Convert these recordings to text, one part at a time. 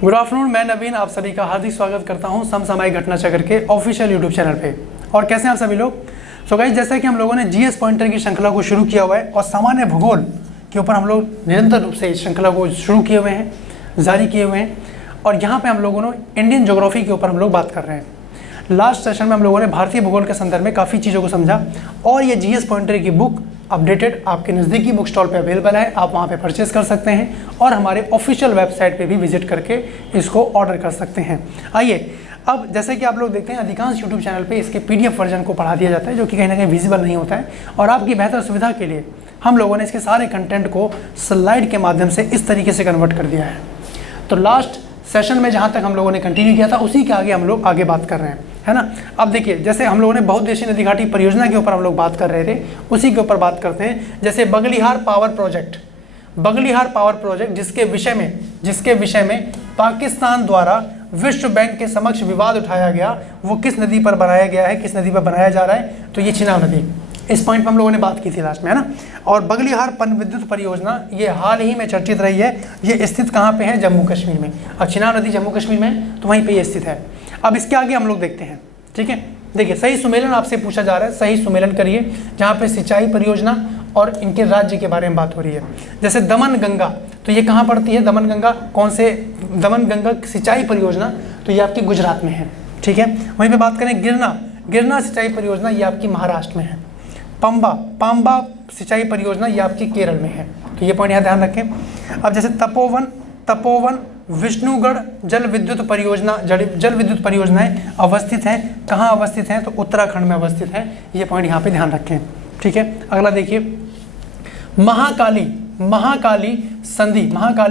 Good afternoon, मैं नवीन आप सभी का हार्दिक स्वागत करता हूं समसामयिक घटना चक्र के ऑफिशियल यूट्यूब चैनल पे। और कैसे हैं आप सभी लोग? सो गाइस, जैसा कि हम लोगों ने जीएस पॉइंटर की श्रृंखला को शुरू किया हुआ है और सामान्य भूगोल के ऊपर हम लोग निरंतर रूप से इस श्रृंखला को शुरू किए हुए हैं, जारी किए हुए हैं। और यहाँ पर हम लोगों ने इंडियन ज्योग्राफी के ऊपर हम लोग बात कर रहे हैं। लास्ट सेशन में हम लोगों ने भारतीय भूगोल के संदर्भ में काफ़ी चीज़ों को समझा और ये जीएस पॉइंटर की बुक अपडेटेड आपके नज़दीकी बुक स्टॉल पे अवेलेबल है। आप वहाँ पे परचेस कर सकते हैं और हमारे ऑफिशियल वेबसाइट पे भी विजिट करके इसको ऑर्डर कर सकते हैं। आइए, अब जैसे कि आप लोग देखते हैं अधिकांश यूट्यूब चैनल पे इसके पीडीएफ वर्जन को पढ़ा दिया जाता है, जो कि कहीं ना कहीं विजिबल नहीं होता है। और आपकी बेहतर सुविधा के लिए हम लोगों ने इसके सारे कंटेंट को स्लाइड के माध्यम से इस तरीके से कन्वर्ट कर दिया है। तो लास्ट सेशन में जहाँ तक हम लोगों ने कंटिन्यू किया था उसी के आगे हम लोग आगे बात कर रहे हैं, है ना। अब देखिए, जैसे हम लोगों ने बहुउद्देशीय नदी घाटी परियोजना के ऊपर हम लोग बात कर रहे थे, उसी के ऊपर बात करते हैं। जैसे बगलिहार पावर प्रोजेक्ट जिसके विषय में पाकिस्तान द्वारा विश्व बैंक के समक्ष विवाद उठाया गया, वो किस नदी पर बनाया गया है, किस नदी पर बनाया जा रहा है? तो ये चिनाब नदी। इस पॉइंट पर हम लोगों ने बात की थी लास्ट में, है ना। और बगलिहार पनविद्युत परियोजना ये हाल ही में चर्चित रही है। ये स्थित कहाँ पे है? जम्मू कश्मीर में। अब चिनाब नदी जम्मू कश्मीर में है तो वहीं पे ये स्थित है। अब इसके आगे हम लोग देखते हैं, ठीक है। देखिए, सही सुमेलन आपसे पूछा जा रहा है, सही सुमेलन करिए, जहाँ पे सिंचाई परियोजना और इनके राज्य के बारे में बात हो रही है। जैसे दमन गंगा, तो ये कहाँ पड़ती है? दमन गंगा कौन से? दमन गंगा सिंचाई परियोजना तो ये आपकी गुजरात में है, ठीक है। वहीं पे बात करें गिरना सिंचाई परियोजना, ये आपकी महाराष्ट्र में है। पाम्बा सिंचाई परियोजना ये आपकी केरल में है। तो ये पॉइंट यहाँ ध्यान रखें। अब जैसे तपोवन विष्णुगढ़ जल विद्युत परियोजनाएं अवस्थित हैं, कहाँ अवस्थित हैं? तो उत्तराखंड में अवस्थित है। ये पॉइंट यहाँ पे ध्यान रखें, ठीक है। अगला देखिए, महाकाली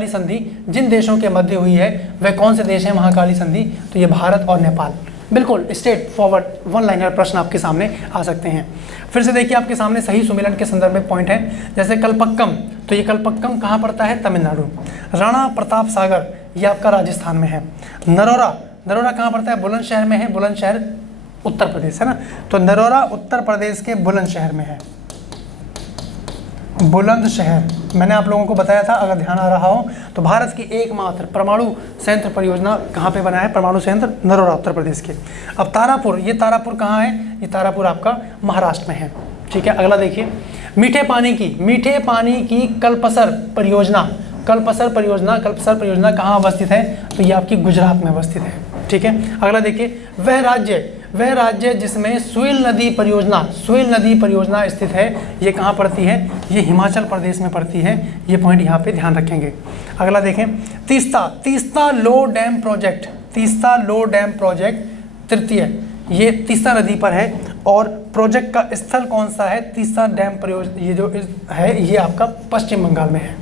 संधि जिन देशों के मध्य हुई है वह कौन से देश हैं? महाकाली संधि तो ये भारत और नेपाल। बिल्कुल स्ट्रेट फॉरवर्ड वन लाइनर प्रश्न आपके सामने आ सकते हैं। फिर से देखिए, आपके सामने सही सुमेलन के संदर्भ में पॉइंट है। जैसे कल्पक्कम, तो ये कल्पक्कम कहाँ पड़ता है? तमिलनाडु। राणा प्रताप सागर ये आपका राजस्थान में है। नरोरा कहाँ पड़ता है? बुलंदशहर में है। बुलंदशहर उत्तर प्रदेश, है ना। तो नरोरा उत्तर प्रदेश के बुलंदशहर में है। बुलंदशहर मैंने आप लोगों को बताया था, अगर ध्यान आ रहा हो तो भारत की एकमात्र परमाणु संयंत्र परियोजना कहाँ पे बना है? परमाणु संयंत्र नरोरा उत्तर प्रदेश के। अब तारापुर, ये तारापुर कहाँ है? ये तारापुर आपका महाराष्ट्र में है, ठीक है। अगला देखिए, मीठे पानी की कल्पसर परियोजना कहाँ अवस्थित है? तो ये आपकी गुजरात में अवस्थित है, ठीक है। अगला देखिए, वह राज्य जिसमें सुइल नदी परियोजना स्थित है, ये कहाँ पड़ती है? ये हिमाचल प्रदेश में पड़ती है। ये पॉइंट यहाँ पे ध्यान रखेंगे। अगला देखें, तीस्ता लो डैम प्रोजेक्ट तृतीय, ये तीस्ता नदी पर है और प्रोजेक्ट का स्थल कौन सा है? तीस्ता डैम परियोजना ये जो है ये आपका पश्चिम बंगाल में है,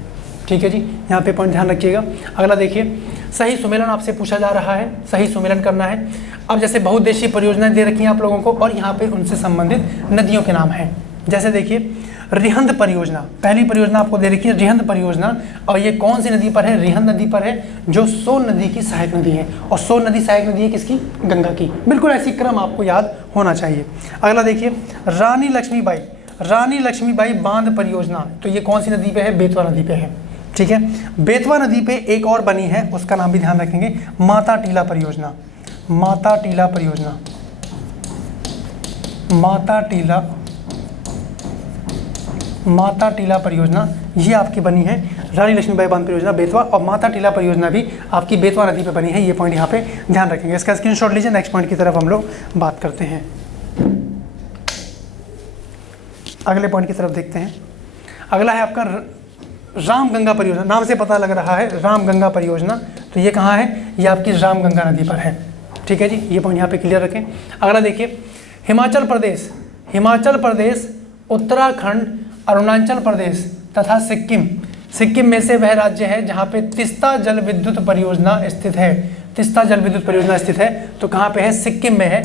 ठीक है जी। यहाँ पे पॉइंट ध्यान रखिएगा। अगला देखिए, सही सुमेलन आपसे पूछा जा रहा है, सही सुमेलन करना है। अब जैसे बहुउद्देशीय परियोजनाएं दे रखी हैं आप लोगों को और यहाँ पे उनसे संबंधित नदियों के नाम हैं। जैसे देखिए, रिहंद परियोजना, पहली परियोजना आपको दे रखी है रिहंद परियोजना, और ये कौन सी नदी पर है? रिहंद नदी पर है, जो सोन नदी की सहायक नदी है। और सोन नदी सहायक नदी है किसकी? गंगा की। बिल्कुल ऐसी क्रम आपको याद होना चाहिए। अगला देखिए, रानी लक्ष्मीबाई बांध परियोजना, तो ये कौन सी नदी पे है? बेतवा नदी पे है, ठीक है। बेतवा नदी पे एक और बनी है, उसका नाम भी ध्यान रखेंगे, माता टीला परियोजना ये आपकी बनी है। रानी लक्ष्मीबाई बांध परियोजना बेतवा, और माता टीला परियोजना भी आपकी बेतवा नदी पे बनी है। ये पॉइंट यहाँ पे ध्यान रखेंगे। इसका स्क्रीनशॉट लीजिए। नेक्स्ट पॉइंट की तरफ हम लोग बात करते हैं। अगले पॉइंट की तरफ देखते हैं। अगला है आपका रामगंगा परियोजना, नाम से पता लग रहा है रामगंगा परियोजना, तो ये कहाँ है? ये आपकी रामगंगा नदी पर है, ठीक है जी। ये पॉइंट यहाँ पे क्लियर रखें। अगला देखिए, हिमाचल प्रदेश, उत्तराखंड, अरुणाचल प्रदेश तथा सिक्किम में से वह राज्य है जहाँ पे तीस्ता जल विद्युत परियोजना स्थित है। तो कहाँ पे है? सिक्किम में है।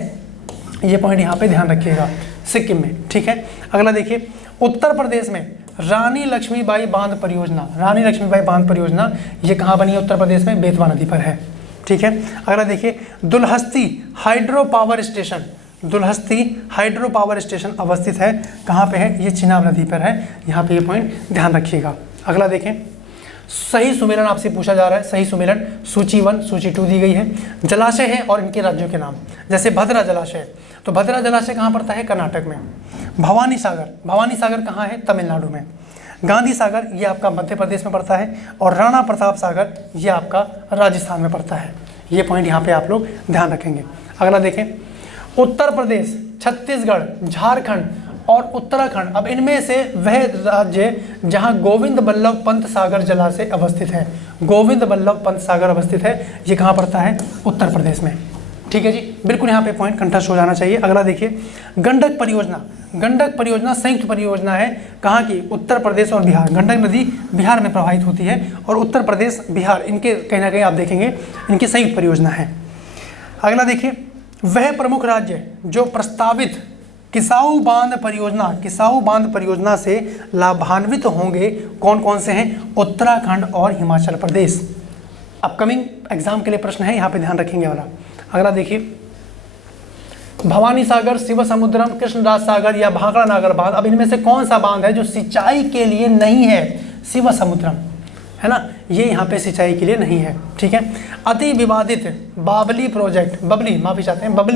ये पॉइंट यहाँ पे ध्यान रखिएगा, सिक्किम में, ठीक है। अगला देखिए, उत्तर प्रदेश में रानी लक्ष्मीबाई बांध परियोजना ये कहाँ बनी है? उत्तर प्रदेश में बेतवा नदी पर है, ठीक है। अगला देखिए, दुल्हस्ती हाइड्रो पावर स्टेशन अवस्थित है, कहाँ पे है? ये चिनाब नदी पर है। यहाँ पे ये पॉइंट ध्यान रखिएगा। अगला देखें, सही सुमेलन आपसे पूछा जा रहा है, सही सुमेलन सूची 1 सूची 2 दी गई है। जलाशय है और इनके राज्यों के नाम, जैसे भद्रा जलाशय, तो भद्रा जलाशय कहाँ पड़ता है? कर्नाटक में। भवानी सागर कहाँ है? तमिलनाडु में। गांधी सागर ये आपका मध्य प्रदेश में पड़ता है, और राणा प्रताप सागर ये आपका राजस्थान में पड़ता है। ये पॉइंट यहाँ पे आप लोग ध्यान रखेंगे। अगला देखें, उत्तर प्रदेश, छत्तीसगढ़, झारखंड और उत्तराखंड, अब इनमें से वह राज्य जहां गोविंद बल्लभ पंत सागर जलाशय अवस्थित है, गोविंद बल्लभ पंत सागर अवस्थित है, ये कहाँ पड़ता है? उत्तर प्रदेश में। ठीक है जी, बिल्कुल यहाँ पे पॉइंट कंठस्थ हो जाना चाहिए। अगला देखिए, गंडक परियोजना संयुक्त परियोजना है, कहाँ की? उत्तर प्रदेश और बिहार। गंडक नदी बिहार में प्रवाहित होती है और उत्तर प्रदेश बिहार इनके कहीं ना कहीं आप देखेंगे इनकी संयुक्त परियोजना है। अगला देखिए, वह प्रमुख राज्य जो प्रस्तावित किसाऊ बांध परियोजना से लाभान्वित होंगे कौन कौन से हैं? उत्तराखंड और हिमाचल प्रदेश। अपकमिंग एग्जाम के लिए प्रश्न है, यहाँ पे ध्यान रखेंगे वाला। अगला देखिए, भवानी सागर, शिव समुद्रम, कृष्णराज सागर या भाखड़ा नागर बांध, अब इनमें से कौन सा बांध है जो सिंचाई के लिए नहीं है? शिव समुद्रम, है ना, ये यहाँ पे सिंचाई के लिए नहीं है। ठीक है। अति विवादित बबली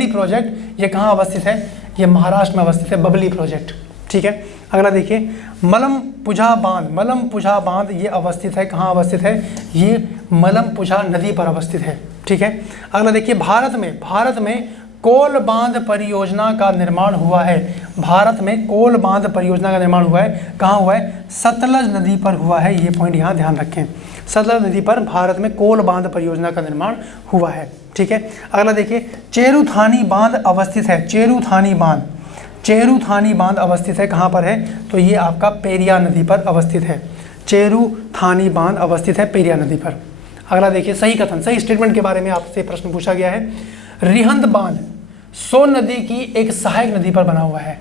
प्रोजेक्ट ये कहाँ अवस्थित है? ये महाराष्ट्र में अवस्थित है, बबली प्रोजेक्ट। ठीक है। अगला देखिए, मलमपुझा बांध ये अवस्थित है, कहाँ अवस्थित है? ये मलमपुझा नदी पर अवस्थित है। ठीक है। अगला देखिए, भारत में कोल बांध परियोजना का निर्माण हुआ है। भारत में कोल बांध परियोजना का निर्माण हुआ है, कहाँ हुआ है? सतलज नदी पर हुआ है। ये पॉइंट यहाँ ध्यान रखें, सतलज नदी पर भारत में कोल बांध परियोजना का निर्माण हुआ है। ठीक है। अगला देखिए, चेरुथानी बांध अवस्थित है, चेरुथानी बांध अवस्थित है, कहाँ पर है? तो ये आपका पेरियार नदी पर अवस्थित है। चेरुथानी बांध अवस्थित है पेरियार नदी पर। अगला देखिए, सही कथन, सही स्टेटमेंट के बारे में आपसे प्रश्न पूछा गया है। रिहंद बांध सोन नदी की एक सहायक नदी पर बना हुआ है।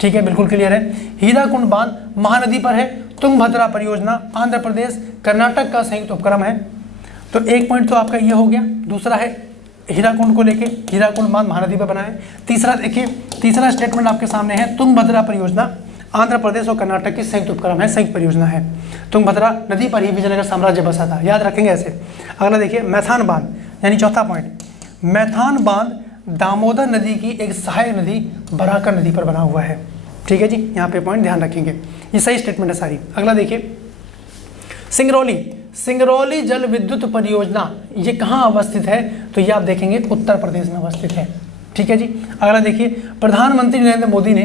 ठीक है, बिल्कुल क्लियर है। हीराकुंड बांध महानदी पर है। तुंगभद्रा परियोजना आंध्र प्रदेश कर्नाटक का संयुक्त उपक्रम है। तो एक पॉइंट तो आपका ये हो गया। दूसरा है हीराकुंड को लेके, हीराकुंड बांध महानदी पर बना है। तीसरा देखिए, तीसरा स्टेटमेंट आपके सामने है, तुंगभद्रा परियोजना आंध्र प्रदेश और कर्नाटक की संयुक्त उपक्रम है, संयुक्त परियोजना है। तुंगभद्रा नदी पर ही विजयनगर साम्राज्य बसा था, याद रखेंगे ऐसे। अगला देखिए, मैथान बांध, यानी चौथा पॉइंट, मैथान बांध दामोदर नदी की एक सहायक नदी बराकर नदी पर बना हुआ है। ठीक है जी, यहाँ पे पॉइंट ध्यान रखेंगे, ये सही स्टेटमेंट है सारी। अगला देखिए, सिंगरौली जल विद्युत परियोजना ये कहाँ अवस्थित है? तो ये आप देखेंगे उत्तर प्रदेश में अवस्थित है। ठीक है जी। अगला देखिए, प्रधानमंत्री नरेंद्र मोदी ने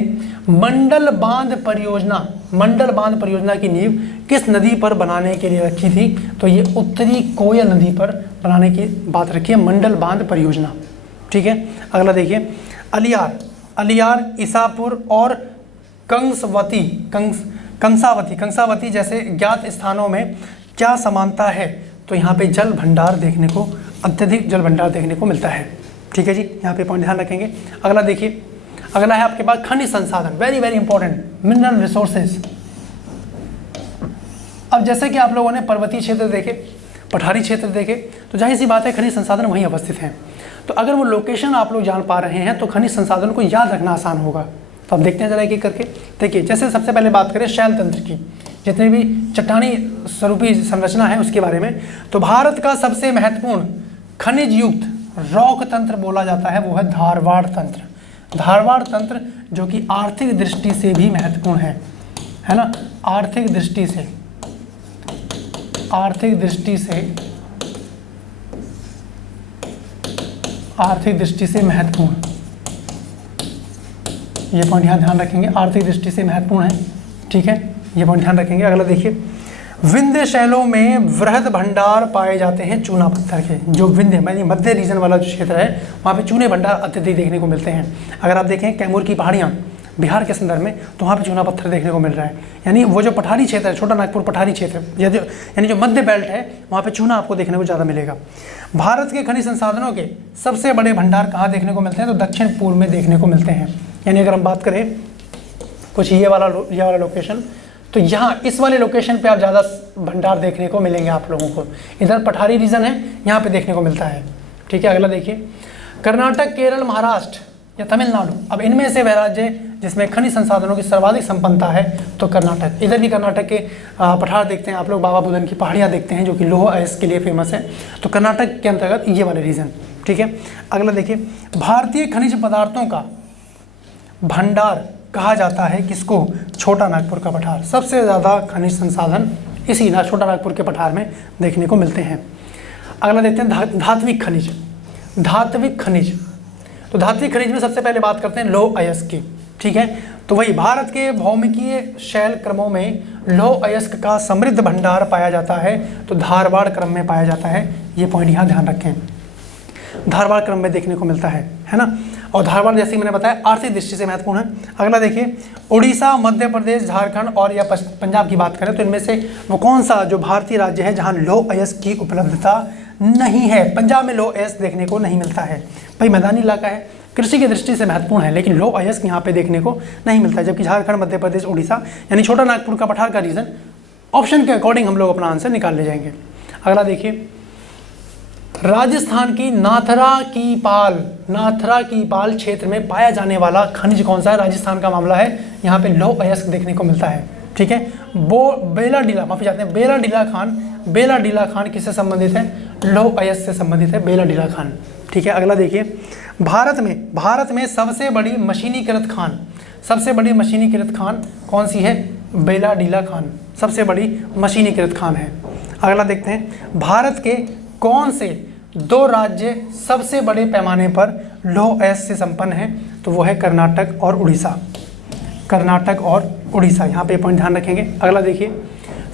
मंडल बांध परियोजना की नींव किस नदी पर बनाने के लिए रखी थी? तो ये उत्तरी कोयल नदी पर बनाने की बात रखी है, मंडल बांध परियोजना। ठीक है। अगला देखिए, अलियार, ईसापुर और कंसावती जैसे ज्ञात स्थानों में क्या समानता है? तो यहाँ पे जल भंडार देखने को, अत्यधिक जल भंडार देखने को मिलता है। ठीक है जी, यहाँ पे पॉइंट ध्यान रखेंगे। अगला देखिए, अगला है आपके पास खनिज संसाधन, very very important, mineral resources. अब जैसे कि आप लोगों ने पर्वतीय क्षेत्र देखे, पठारी क्षेत्र देखे, तो जाहिर सी बात है खनिज संसाधन वहीं अवस्थित हैं। तो अगर वो लोकेशन आप लोग जान पा रहे हैं तो खनिज संसाधन को याद रखना आसान होगा। तो अब देखते हैं जरा एक करके। देखिए, जैसे सबसे पहले बात करें शैल तंत्र की, जितने भी चट्टानी स्वरूपी संरचना है उसके बारे में, तो भारत का सबसे महत्वपूर्ण खनिज युक्त रॉक तंत्र बोला जाता है, वो है धारवाड़ तंत्र। धारवाड़ तंत्र जो कि आर्थिक दृष्टि से भी महत्वपूर्ण है ना, आर्थिक दृष्टि से महत्वपूर्ण, ये पॉइंट यहाँ ध्यान रखेंगे, आर्थिक दृष्टि से महत्वपूर्ण है। ठीक है, ये पॉइंट ध्यान रखेंगे। अगला देखिए, विंध्य शैलों में वृहद भंडार पाए जाते हैं चूना पत्थर के। जो विंध्य यानी मध्य रीजन वाला जो क्षेत्र है वहाँ पे चूने भंडार अत्यधिक देखने को मिलते हैं। अगर आप देखें कैमूर की पहाड़ियाँ बिहार के संदर्भ में, तो वहाँ पे चूना पत्थर देखने को मिल रहा है। यानी वो जो पठारी क्षेत्र है, छोटा नागपुर पठारी क्षेत्र, यानी जो मध्य बेल्ट है, वहाँ पे चूना आपको देखने को ज़्यादा मिलेगा। भारत के खनिज संसाधनों के सबसे बड़े भंडार कहाँ देखने को मिलते हैं? तो दक्षिण पूर्व में देखने को मिलते हैं। यानी अगर हम बात करें कुछ ये वाला लोकेशन, तो यहाँ इस वाले लोकेशन पे आप ज़्यादा भंडार देखने को मिलेंगे आप लोगों को। इधर पठारी रीजन है, यहाँ पे देखने को मिलता है। ठीक है। अगला देखिए, कर्नाटक, केरल, महाराष्ट्र या तमिलनाडु। अब इनमें से वह राज्य जिसमें खनिज संसाधनों की सर्वाधिक संपन्नता है तो कर्नाटक। इधर भी कर्नाटक के पठार देखते हैं आप लोग, बाबा बुदन की पहाड़ियाँ देखते हैं जो कि लौह अयस्क के लिए फेमस है। तो कर्नाटक के अंतर्गत ये वाले रीजन। ठीक है, अगला देखिए, भारतीय खनिज पदार्थों का भंडार कहा जाता है किसको? छोटा नागपुर का पठार। सबसे ज़्यादा खनिज संसाधन इसी छोटा नागपुर के पठार में देखने को मिलते हैं। अगला देखते हैं धात्विक खनिज। धात्विक खनिज, तो धात्विक खनिज में सबसे पहले बात करते हैं लौह अयस्क की। ठीक है, तो वही भारत के भौमिकीय शैल क्रमों में लौह अयस्क का समृद्ध भंडार पाया जाता है तो धारवाड़ क्रम में पाया जाता है। ये पॉइंट यहाँ ध्यान रखें, धारवाड़ क्रम में देखने को मिलता है ना। और धारवाड़ जैसे मैंने बताया आर्थिक दृष्टि से महत्वपूर्ण है। अगला देखिए, उड़ीसा, मध्य प्रदेश, झारखंड और या पंजाब की बात करें तो इनमें से वो कौन सा जो भारतीय राज्य है जहाँ लौह अयस्क की उपलब्धता नहीं है? पंजाब में लौह अयस्क देखने को नहीं मिलता है। भाई मैदानी इलाका है, कृषि की दृष्टि से महत्वपूर्ण है, लेकिन लौह अयस्क यहाँ पे देखने को नहीं मिलता है। जबकि झारखंड, मध्य प्रदेश, उड़ीसा यानी छोटा नागपुर का पठार का रीजन ऑप्शन के अकॉर्डिंग हम लोग अपना आंसर निकाल ले जाएंगे। अगला देखिए, राजस्थान की नाथरा की पाल क्षेत्र में पाया जाने वाला खनिज कौन सा है? राजस्थान का मामला है, यहाँ पे लौह अयस्क देखने को मिलता है। ठीक है, बेला डीला खान किससे संबंधित है? लौह अयस्क से संबंधित है बेला डीला खान। ठीक है, अगला देखिए, भारत में सबसे बड़ी मशीनीकृत खान कौन सी है? बेला डीला खान सबसे बड़ी मशीनीकृत खान है। अगला देखते हैं, भारत के कौन से 2 राज्य सबसे बड़े पैमाने पर लौह अयस्क से संपन्न हैं? तो वो है कर्नाटक और उड़ीसा। यहाँ पे पॉइंट ध्यान रखेंगे। अगला देखिए,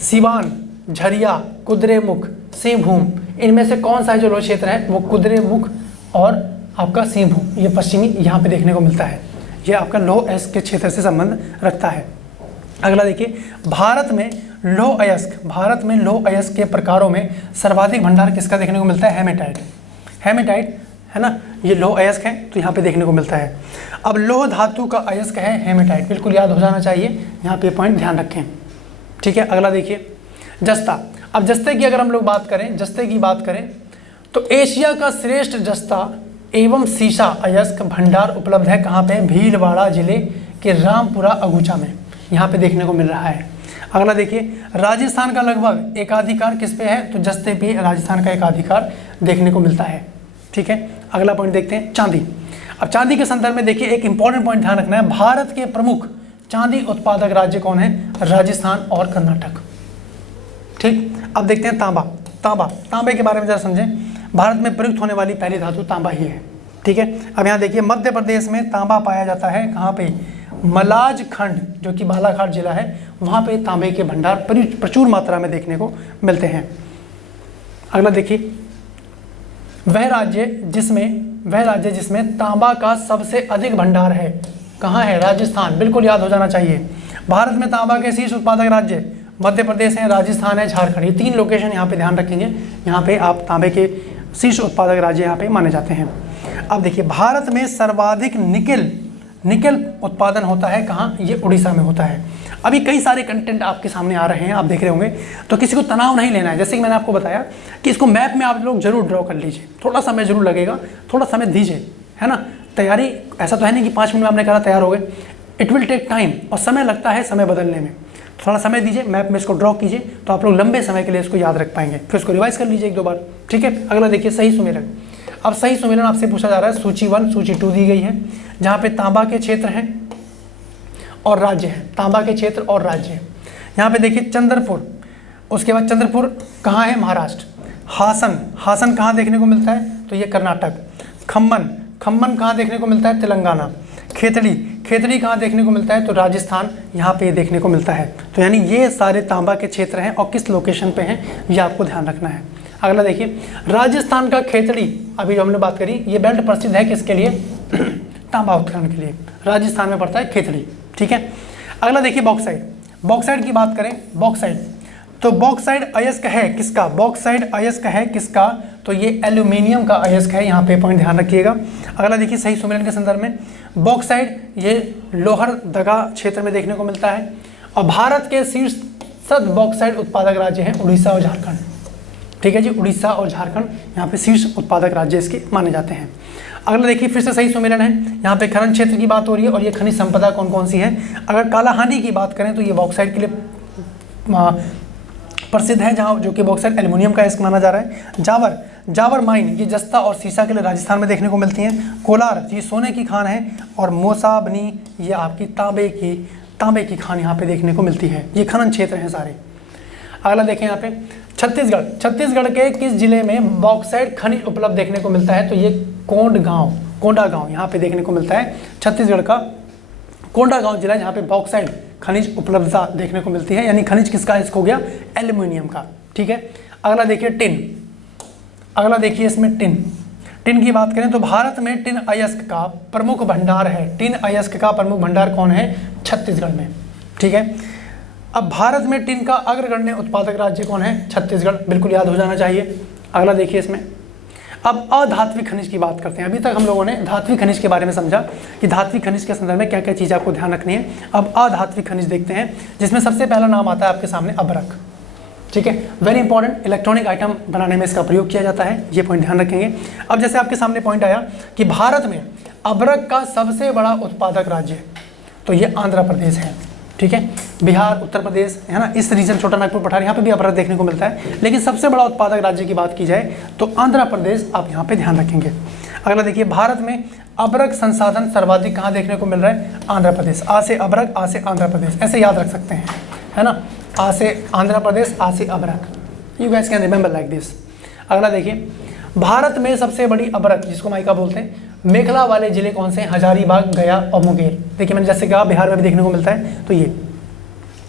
सिवान, झरिया, कुद्रेमुख, सिंहभूम, इनमें से कौन सा जो लौह क्षेत्र है वो कुद्रेमुख और आपका सिंहभूम, ये पश्चिमी यहाँ पे देखने को मिलता है। ये आपका लौह अयस्क के क्षेत्र से संबंध रखता है। अगला देखिए, भारत में लौह अयस्क के प्रकारों में सर्वाधिक भंडार किसका देखने को मिलता है? हेमेटाइट है ना, ये लौह अयस्क है तो यहाँ पे देखने को मिलता है। अब लौह धातु का अयस्क है हेमेटाइट, बिल्कुल याद हो जाना चाहिए, यहाँ पे पॉइंट ध्यान रखें। ठीक है, अगला देखिए, जस्ता। अब जस्ते की अगर हम लोग बात करें तो एशिया का श्रेष्ठ जस्ता एवं सीसा अयस्क भंडार उपलब्ध है कहाँ पे? भीलवाड़ा जिले के रामपुरा अगुचा में, यहाँ पे देखने को मिल रहा है। अगला देखिए, राजस्थान का लगभग एकाधिकार किस पे है? तो जस्ते पे राजस्थान का एकाधिकार देखने को मिलता है। ठीक है, अगला पॉइंट देखते हैं, चांदी। अब चांदी के संदर्भ में देखिए एक इंपॉर्टेंट पॉइंट ध्यान रखना है, भारत के प्रमुख चांदी उत्पादक राज्य कौन है? राजस्थान और कर्नाटक। ठीक, अब देखते हैं तांबे के बारे में जरा समझें। भारत में प्रयुक्त होने वाली पहली धातु तांबा ही है। ठीक है, अब यहाँ देखिए, मध्य प्रदेश में तांबा पाया जाता है कहाँ पे? मलाज खंड, जो कि बालाघाट जिला है, वहाँ पे तांबे के भंडार प्रचुर मात्रा में देखने को मिलते हैं। अगला देखिए, वह राज्य जिसमें तांबा का सबसे अधिक भंडार है कहाँ है? राजस्थान, बिल्कुल याद हो जाना चाहिए। भारत में तांबा के शीर्ष उत्पादक राज्य मध्य प्रदेश है, राजस्थान है, झारखंड, ये 3 लोकेशन यहाँ पे ध्यान रखेंगे। यहाँ पे आप तांबे के शीर्ष उत्पादक राज्य यहाँ पे माने जाते हैं। अब देखिए, भारत में सर्वाधिक निकल उत्पादन होता है कहाँ? ये उड़ीसा में होता है। अभी कई सारे कंटेंट आपके सामने आ रहे हैं, आप देख रहे होंगे, तो किसी को तनाव नहीं लेना है। जैसे कि मैंने आपको बताया कि इसको मैप में आप लोग जरूर ड्रॉ कर लीजिए, थोड़ा समय जरूर लगेगा, थोड़ा समय दीजिए, है ना। तैयारी ऐसा तो है नहीं कि 5 मिनट में आपने कहा तैयार हो गए, इट विल टेक टाइम, और समय लगता है समय बदलने में। थोड़ा समय दीजिए, मैप में इसको ड्रॉ कीजिए, तो आप लोग लंबे समय के लिए इसको याद रख पाएंगे। फिर इसको रिवाइज कर लीजिए 1-2 बार। ठीक है, अगला देखिए, सही सुमेलन। अब सही सुमेलन आपसे पूछा जा रहा है, सूची 1, सूची 2 दी गई है, जहाँ पे तांबा के क्षेत्र हैं और राज्य हैं, तांबा के क्षेत्र और राज्य हैं। यहाँ पे देखिए चंद्रपुर, उसके बाद चंद्रपुर कहाँ है? महाराष्ट्र। हासन कहाँ देखने को मिलता है? तो ये कर्नाटक। खम्मन कहाँ देखने को मिलता है? तेलंगाना। खेतड़ी कहाँ देखने को मिलता है? तो राजस्थान, यहाँ पे देखने को मिलता है। तो यानी ये सारे तांबा के क्षेत्र हैं और किस लोकेशन पे हैं ये आपको ध्यान रखना है। अगला देखिए, राजस्थान का खेतड़ी, अभी जो हमने बात करी, ये बेल्ट प्रसिद्ध है किसके लिए? तांबा उत्खनन के लिए। राजस्थान में पड़ता है खेतड़ी। ठीक है, अगला देखिए, बॉक्साइड की बात करें, तो बॉक्साइड अयस्क है किसका? तो ये एल्यूमिनियम का अयस्क है, यहाँ पे पॉइंट ध्यान रखिएगा। अगला देखिए, सही सुमेलन के संदर्भ में बॉक्साइड ये लोहरदगा क्षेत्र में देखने को मिलता है, और भारत के शीर्ष बॉक्साइड उत्पादक राज्य हैं उड़ीसा और झारखंड। ठीक है जी, उड़ीसा और झारखंड यहाँ पे शीर्ष उत्पादक राज्य इसके माने जाते हैं। अगला देखिए फिर से सही सुमेलन है, यहाँ पे खनन क्षेत्र की बात हो रही है और ये खनिज संपदा कौन कौन सी है। अगर कालाहांडी की बात करें तो ये बॉक्साइट के लिए प्रसिद्ध है, जहाँ जो कि बॉक्साइट एल्युमिनियम का इसका माना जा रहा है। जावर माइन ये जस्ता और सीसा के लिए राजस्थान में देखने को मिलती हैं। कोलार ये सोने की खान है और मोसाबनी ये आपकी तांबे की खान यहाँ पे देखने को मिलती है। ये खनन क्षेत्र हैं सारे। अगला देखें यहाँ पे छत्तीसगढ़ के किस जिले में बॉक्साइट खनिज उपलब्ध देखने को मिलता है, तो ये कोंडा गांव यहाँ पे देखने को मिलता है। छत्तीसगढ़ का कोंडा गांव जिला जहाँ पे बॉक्साइट खनिज उपलब्धता देखने को मिलती है, यानी खनिज किसका इसको हो गया, एल्युमिनियम का। ठीक है, अगला देखिए टिन। अगला देखिए इसमें टिन की बात करें तो भारत में टिन अयस्क का प्रमुख भंडार है। टिन अयस्क का प्रमुख भंडार कौन है, छत्तीसगढ़ में। ठीक है, अब भारत में टिन का अग्रगण्य उत्पादक राज्य कौन है, छत्तीसगढ़, बिल्कुल याद हो जाना चाहिए। अगला देखिए इसमें अब अधात्विक खनिज की बात करते हैं। अभी तक हम लोगों ने धात्विक खनिज के बारे में समझा कि धात्विक खनिज के संदर्भ में क्या क्या चीज़ आपको ध्यान रखनी है। अब अधात्विक खनिज देखते हैं, जिसमें सबसे पहला नाम आता है आपके सामने अभ्रक। ठीक है, वेरी इंपॉर्टेंट, इलेक्ट्रॉनिक आइटम बनाने में इसका प्रयोग किया जाता है, ये पॉइंट ध्यान रखेंगे। अब जैसे आपके सामने पॉइंट आया कि भारत में अभ्रक का सबसे बड़ा उत्पादक राज्य, तो ये आंध्र प्रदेश है। ठीक है, बिहार, उत्तर प्रदेश है ना, इस रीजन छोटा नागपुर पठार यहाँ पे भी अभ्रक देखने को मिलता है, लेकिन सबसे बड़ा उत्पादक राज्य की बात की जाए तो आंध्र प्रदेश आप यहाँ पे ध्यान रखेंगे। अगला देखिए भारत में अभ्रक संसाधन सर्वाधिक कहाँ देखने को मिल रहा है, आंध्र प्रदेश। आ से अभ्रक, आ से आंध्र प्रदेश, ऐसे याद रख सकते हैं, है ना, आ से आंध्र प्रदेश, आ से अभ्रक, you guys can remember like this. अगला देखिए भारत में सबसे बड़ी अभ्रक जिसको माइका बोलते हैं, मेखला वाले जिले कौन से हैं, हजारीबाग, गया और मुंगेर। देखिए मैंने जैसे कहा बिहार में भी देखने को मिलता है, तो ये।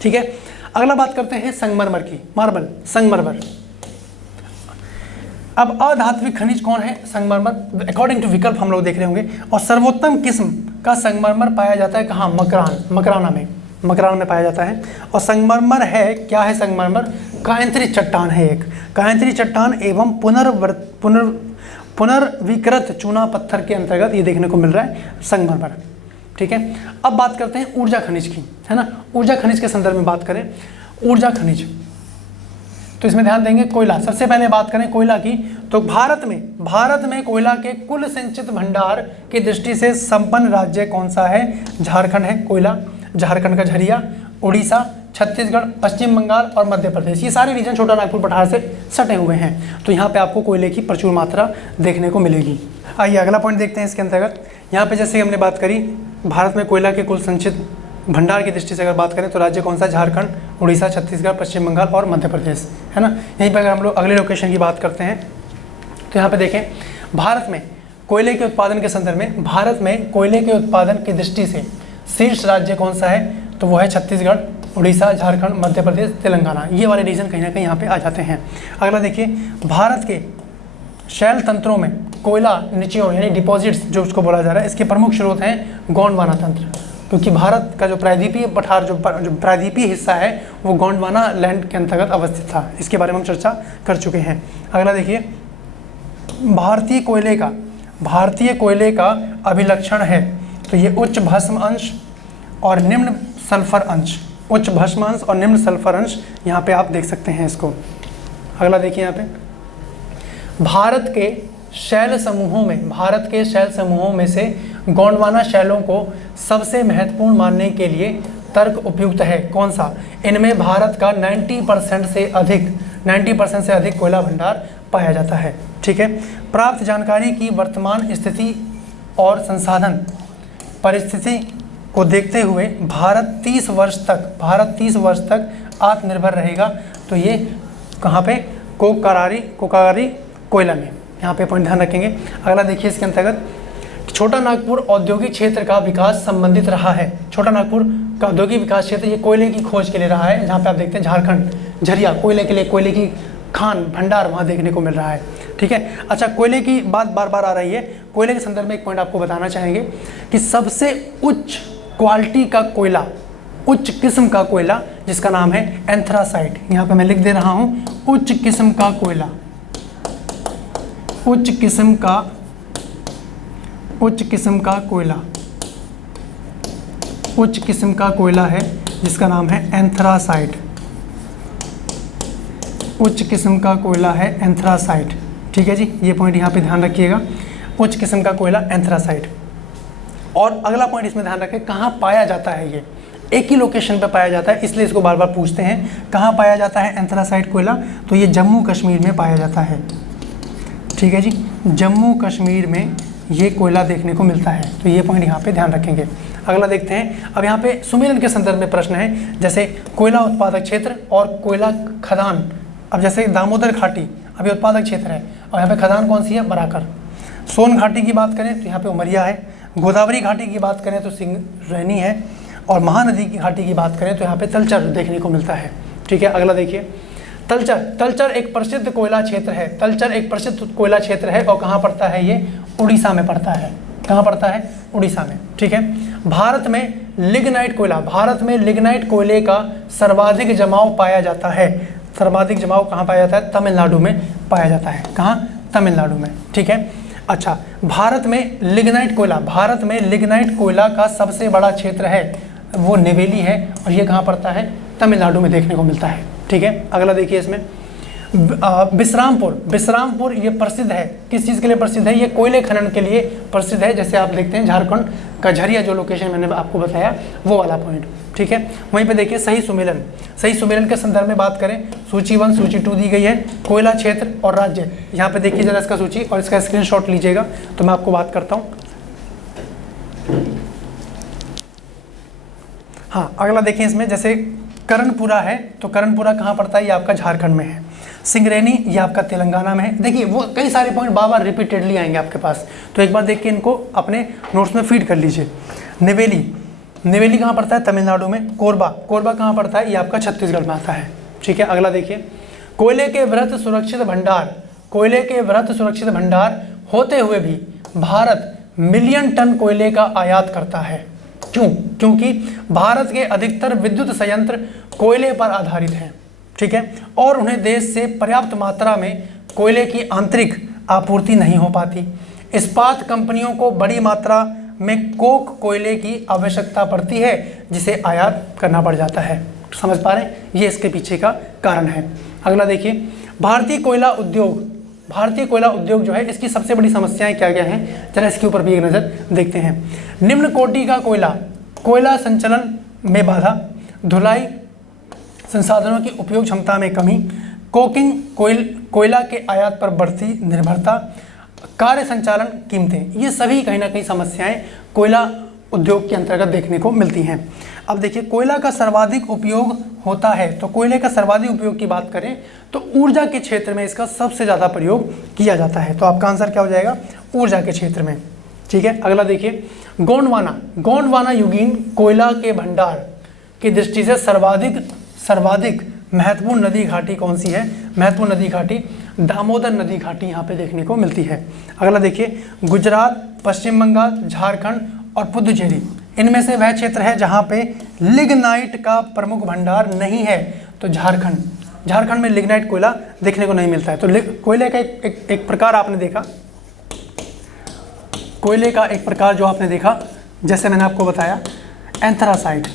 ठीक है, अगला बात करते हैं संगमरमर की, मार्बल, संगमरमर। अब अधात्विक खनिज कौन है, संगमरमर। अकॉर्डिंग टू विकल्प हम लोग देख रहे होंगे। और सर्वोत्तम किस्म का संगमरमर पाया जाता है कहाँ, मकरान में पाया जाता है। और संगमरमर है क्या है, संगमरमर कायंत्री चट्टान है, एक कायंत्री चट्टान एवं पुनर्विकृत चूना पत्थर के अंतर्गत ये देखने को मिल रहा है संगमरमर। ठीक है, अब बात करते हैं ऊर्जा खनिज की, है ना। ऊर्जा खनिज के संदर्भ में बात करें, ऊर्जा खनिज तो इसमें ध्यान देंगे कोयला। सबसे पहले बात करें कोयला की, तो भारत में कोयला के कुल संचित भंडार की दृष्टि से संपन्न राज्य कौन सा है, झारखंड है कोयला, झारखंड का झरिया, उड़ीसा, छत्तीसगढ़, पश्चिम बंगाल और मध्य प्रदेश, ये सारे रीजन छोटा नागपुर पठार से सटे हुए हैं। तो यहाँ पे आपको कोयले की प्रचुर मात्रा देखने को मिलेगी। आइए अगला पॉइंट देखते हैं इसके अंतर्गत। यहाँ पे जैसे हमने बात करी भारत में कोयला के कुल संचित भंडार की दृष्टि से अगर बात करें तो राज्य कौन सा, झारखंड, उड़ीसा, छत्तीसगढ़, पश्चिम बंगाल और मध्य प्रदेश, है ना। यहीं पर अगर हम लोग अगले लोकेशन की बात करते हैं तो यहाँ पे देखें भारत में कोयले के उत्पादन के संदर्भ में, भारत में कोयले के उत्पादन की दृष्टि से शीर्ष राज्य कौन सा है, तो वो है छत्तीसगढ़, उड़ीसा, झारखंड, मध्य प्रदेश, तेलंगाना, ये वाले रीजन कहीं ना कहीं यहाँ पे आ जाते हैं। अगला देखिए भारत के शैल तंत्रों में कोयला निचयों यानी डिपॉजिट्स जो उसको बोला जा रहा है, इसके प्रमुख स्रोत हैं गोंडवाना तंत्र, क्योंकि भारत का जो प्रायद्वीपीय पठार जो प्रायद्वीपीय हिस्सा है वो गोंडवाना लैंड के अंतर्गत अवस्थित था। इसके बारे में हम चर्चा कर चुके हैं। अगला देखिए भारतीय कोयले का अभिलक्षण है, तो ये उच्च भस्म अंश और निम्न सल्फर अंश, उच्च भस्म अंश और निम्न सल्फर अंश यहाँ पे आप देख सकते हैं इसको। अगला देखिए यहाँ पे भारत के शैल समूहों में से गोंडवाना शैलों को सबसे महत्वपूर्ण मानने के लिए तर्क उपयुक्त है कौन सा, इनमें भारत का 90% से अधिक कोयला भंडार पाया जाता है। ठीक है, प्राप्त जानकारी की वर्तमान स्थिति और संसाधन परिस्थिति को देखते हुए भारत 30 वर्ष तक आत्मनिर्भर रहेगा। तो ये कहाँ पे, कोकारी कोयला में, यहाँ पे पॉइंट ध्यान रखेंगे। अगला देखिए इसके अंतर्गत छोटा नागपुर औद्योगिक क्षेत्र का विकास संबंधित रहा है। छोटा नागपुर का औद्योगिक विकास क्षेत्र ये कोयले की खोज के लिए रहा है, जहाँ पे आप देखते हैं झारखंड झरिया कोयले के लिए, कोयले की खान भंडार वहाँ देखने को मिल रहा है। ठीक है, अच्छा कोयले की बात बार बार आ रही है, कोयले के संदर्भ में एक पॉइंट आपको बताना चाहेंगे कि सबसे उच्च क्वालिटी का कोयला, उच्च किस्म का कोयला जिसका नाम है एंथ्रासाइट, यहाँ पे मैं लिख दे रहा हूँ उच्च किस्म का कोयला, उच्च किस्म का कोयला है जिसका नाम है एंथ्रासाइट, उच्च किस्म का कोयला है एंथ्रासाइट। ठीक है जी, ये पॉइंट यहाँ पे ध्यान रखिएगा। उच्च किस्म का कोयला एंथ्रासाइट। और अगला पॉइंट इसमें ध्यान रखें, कहाँ पाया जाता है ये, एक ही लोकेशन पे पाया जाता है, इसलिए इसको बार बार पूछते हैं कहाँ पाया जाता है एंथ्रासाइट कोयला, तो ये जम्मू कश्मीर में पाया जाता है। ठीक है जी, जम्मू कश्मीर में ये कोयला देखने को मिलता है, तो ये पॉइंट यहाँ पे ध्यान रखेंगे। अगला देखते हैं, अब यहाँ पे सुमेलन के संदर्भ में प्रश्न है, जैसे कोयला उत्पादक क्षेत्र और कोयला खदान। अब जैसे दामोदर घाटी अभी उत्पादक क्षेत्र है और यहाँ पे खदान कौन सी है, बराकर। सोन घाटी की बात करें तो यहाँ पे उमरिया है, गोदावरी घाटी की बात करें तो सिंगरैनी है, और महानदी की घाटी की बात करें तो यहाँ पे तलचर देखने को मिलता है। ठीक है, अगला देखिए, तलचर एक प्रसिद्ध कोयला क्षेत्र है। तलचर एक प्रसिद्ध कोयला क्षेत्र है और कहाँ पड़ता है, ये उड़ीसा में पड़ता है। कहाँ पड़ता है, उड़ीसा में। ठीक है, भारत में लिग्नाइट कोयले का सर्वाधिक जमाव पाया जाता है। सर्वाधिक जमाव कहाँ पाया जाता है, तमिलनाडु में पाया जाता है। कहाँ, तमिलनाडु में। ठीक है, अच्छा, भारत में लिग्नाइट कोयला का सबसे बड़ा क्षेत्र है वो नेवेली है, और ये कहाँ पड़ता है, तमिलनाडु में देखने को मिलता है। ठीक है, अगला देखिए, इसमें विश्रामपुर ये प्रसिद्ध है, किस चीज़ के लिए प्रसिद्ध है, ये कोयले खनन के लिए प्रसिद्ध है। जैसे आप देखते हैं झारखंड का झरिया, जो लोकेशन मैंने आपको बताया वो वाला पॉइंट। ठीक है, वहीं पे देखिए सही सुमेलन के संदर्भ में बात करें, सूची 1 सूची 2 दी गई है, कोयला क्षेत्र और राज्य। यहाँ पे देखिए जरा इसका सूची और इसका स्क्रीनशॉट लीजिएगा, तो मैं आपको बात करता हूँ। हाँ, अगला देखिए, इसमें जैसे कर्णपुरा है, तो कर्णपुरा कहाँ पड़ता है, ये आपका झारखंड में है। सिंगरैनी ये आपका तेलंगाना में है। देखिए वो कई सारे पॉइंट बार बार रिपीटेडली आएंगे आपके पास, तो एक बार देख के इनको अपने नोट्स में फीड कर लीजिए। नेवेली कहाँ पड़ता है, तमिलनाडु में। कोरबा कहाँ पड़ता है, ये आपका छत्तीसगढ़ में आता है। ठीक है, अगला देखिए, कोयले के वृहत सुरक्षित भंडार होते हुए भी भारत मिलियन टन कोयले का आयात करता है। क्यों? क्योंकि भारत के अधिकतर विद्युत संयंत्र कोयले पर आधारित हैं। ठीक है, और उन्हें देश से पर्याप्त मात्रा में कोयले की आंतरिक आपूर्ति नहीं हो पाती। इस्पात कंपनियों को बड़ी मात्रा में कोक कोयले की आवश्यकता पड़ती है, जिसे आयात करना पड़ जाता है। समझ पा रहे हैं, ये इसके पीछे का कारण है। अगला देखिए, भारतीय कोयला उद्योग जो है, इसकी सबसे बड़ी समस्याएं क्या क्या हैं, जरा इसके ऊपर भी एक नज़र देखते हैं। निम्न कोटि का कोयला संचलन में बाधा, धुलाई संसाधनों की उपयोग क्षमता में कमी, कोकिंग कोयला के आयात पर बढ़ती निर्भरता, कार्य संचालन कीमतें, ये सभी कहीं ना कहीं समस्याएं कोयला उद्योग के अंतर्गत देखने को मिलती हैं। अब देखिए, कोयला का सर्वाधिक उपयोग होता है, तो कोयले का सर्वाधिक उपयोग की बात करें तो ऊर्जा के क्षेत्र में इसका सबसे ज़्यादा प्रयोग किया जाता है। तो आपका आंसर क्या हो जाएगा, ऊर्जा के क्षेत्र में। ठीक है, अगला देखिए, गोंडवाना युगीन कोयला के भंडार की दृष्टि से सर्वाधिक महत्वपूर्ण नदी घाटी कौन सी है, महत्वपूर्ण नदी घाटी दामोदर नदी घाटी यहाँ पे देखने को मिलती है। अगला देखिए, गुजरात, पश्चिम बंगाल, झारखंड और पुदुचेरी, इनमें से वह क्षेत्र है जहाँ पे लिग्नाइट का प्रमुख भंडार नहीं है। तो झारखंड में लिग्नाइट कोयला देखने को नहीं मिलता है। तो कोयले का एक प्रकार आपने देखा, कोयले का एक प्रकार जो आपने देखा, जैसे मैंने आपको बताया, एंथ्रासाइट,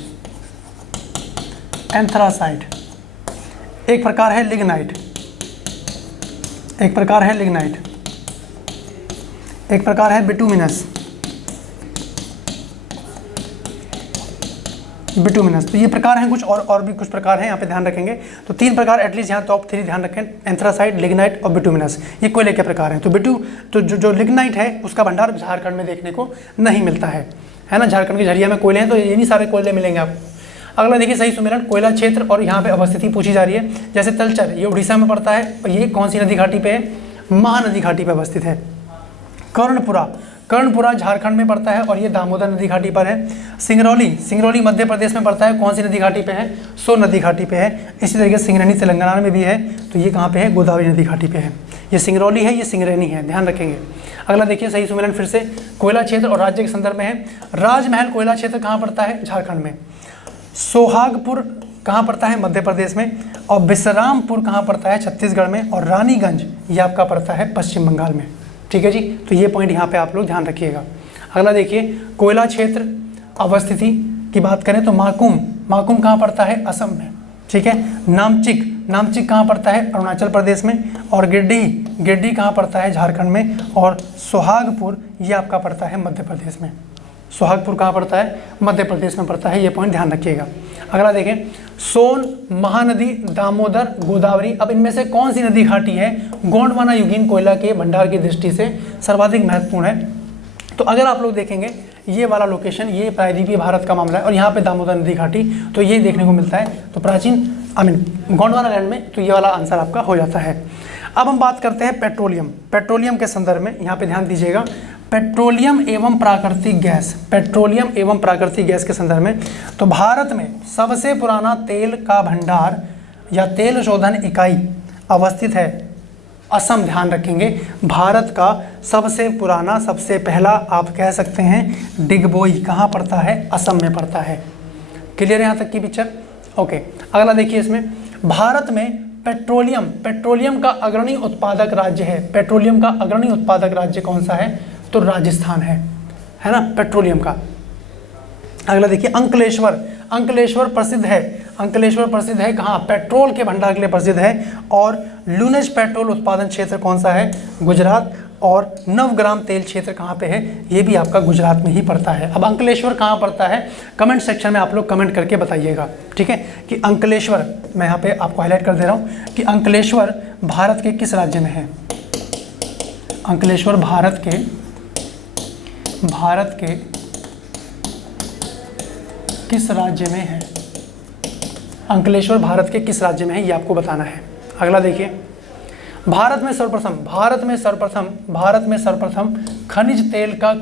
एक प्रकार है लिग्नाइट, एक प्रकार है बिटुमिनस। तो ये प्रकार हैं कुछ, और भी कुछ प्रकार हैं, यहाँ पे ध्यान रखेंगे। तो 3 प्रकार एटलीस्ट यहाँ टॉप 3 ध्यान रखें, एंथ्रासाइट, लिग्नाइट और बिटुमिनस, ये कोयले के प्रकार हैं। तो जो लिग्नाइट है उसका भंडार झारखंड में देखने को नहीं मिलता है ना। झारखंड के झरिया में कोयले हैं, तो ये नहीं सारे कोयले मिलेंगे आपको। अगला देखिए, सही सुमेलन कोयला क्षेत्र और यहाँ पे अवस्थिति पूछी जा रही है। जैसे तलचर, ये उड़ीसा में पड़ता है, और ये कौन सी नदी घाटी पे है, महानदी घाटी पे अवस्थित है। कर्णपुरा झारखंड में पड़ता है और ये दामोदर नदी घाटी पर है। सिंगरौली मध्य प्रदेश में पड़ता है, कौन सी नदी घाटी पे है, सोन नदी घाटी पे है। इसी तरीके से सिंगरैनी तेलंगाना में भी है, तो ये कहाँ पे है, गोदावरी नदी घाटी पे है। ये सिंगरौली है, ये सिंगरैनी है, ध्यान रखेंगे। अगला देखिए, सही सुमेलन फिर से कोयला क्षेत्र और राज्य के संदर्भ में है। राजमहल कोयला क्षेत्र कहाँ पड़ता है, झारखंड में। सोहागपुर कहाँ पड़ता है, मध्य प्रदेश में। और विश्रामपुर कहाँ पड़ता है, छत्तीसगढ़ में। और रानीगंज ये आपका पड़ता है पश्चिम बंगाल में। ठीक है जी, तो ये पॉइंट यहाँ पे आप लोग ध्यान रखिएगा। अगला देखिए, कोयला क्षेत्र अवस्थिति की बात करें तो माकुम कहाँ पड़ता है, असम में। ठीक है, नामचिक नामची कहाँ पड़ता है, अरुणाचल प्रदेश में, और गिरडी कहाँ पड़ता है, झारखंड में, और सोहागपुर ये आपका पड़ता है मध्य प्रदेश में। सोहागपुर कहाँ पड़ता है, मध्य प्रदेश में पड़ता है, ये पॉइंट ध्यान रखिएगा। अगला देखें, सोन, महानदी, दामोदर, गोदावरी, अब इनमें से कौन सी नदी घाटी है गोंडवाना युगीन कोयला के भंडार की दृष्टि से सर्वाधिक महत्वपूर्ण है? तो अगर आप लोग देखेंगे ये वाला लोकेशन, ये प्रायद्वीपीय भारत का मामला है, और यहाँ पे दामोदर नदी घाटी, तो ये देखने को मिलता है तो प्राचीन गोंडवाना लैंड में, तो ये वाला आंसर आपका हो जाता है। अब हम बात करते हैं पेट्रोलियम। पेट्रोलियम के संदर्भ में यहाँ पे ध्यान दीजिएगा, पेट्रोलियम एवं प्राकृतिक गैस, पेट्रोलियम एवं प्राकृतिक गैस के संदर्भ में, तो भारत में सबसे पुराना तेल का भंडार या तेल शोधन इकाई अवस्थित है असम। ध्यान रखेंगे, भारत का सबसे पुराना, सबसे पहला आप कह सकते हैं डिगबोई कहाँ पड़ता है, असम में पड़ता है। क्लियर है यहाँ तक की पिक्चर? ओके, अगला देखिए, इसमें भारत में पेट्रोलियम का अग्रणी उत्पादक राज्य है। पेट्रोलियम का अग्रणी उत्पादक राज्य कौन सा है? तो राजस्थान है ना, पेट्रोलियम का। अगला देखिए, अंकलेश्वर प्रसिद्ध है। अंकलेश्वर प्रसिद्ध है कहाँ? पेट्रोल के भंडार के लिए प्रसिद्ध है। और लूनेज पेट्रोल उत्पादन क्षेत्र कौन सा है? गुजरात। और नवग्राम तेल क्षेत्र कहाँ पे है? ये भी आपका गुजरात में ही पड़ता है। अब अंकलेश्वर कहाँ पड़ता है, कमेंट सेक्शन में आप लोग कमेंट करके बताइएगा, ठीक है, कि अंकलेश्वर, मैं यहाँ पे आपको हाईलाइट कर दे रहा हूँ कि अंकलेश्वर भारत के किस राज्य में है। अंकलेश्वर भारत के किस राज्य में है? अंकलेश्वर भारत के किस राज्य में है, ये आपको बताना है। अगला देखिए, भारत में सर्वप्रथम खनिज तेल का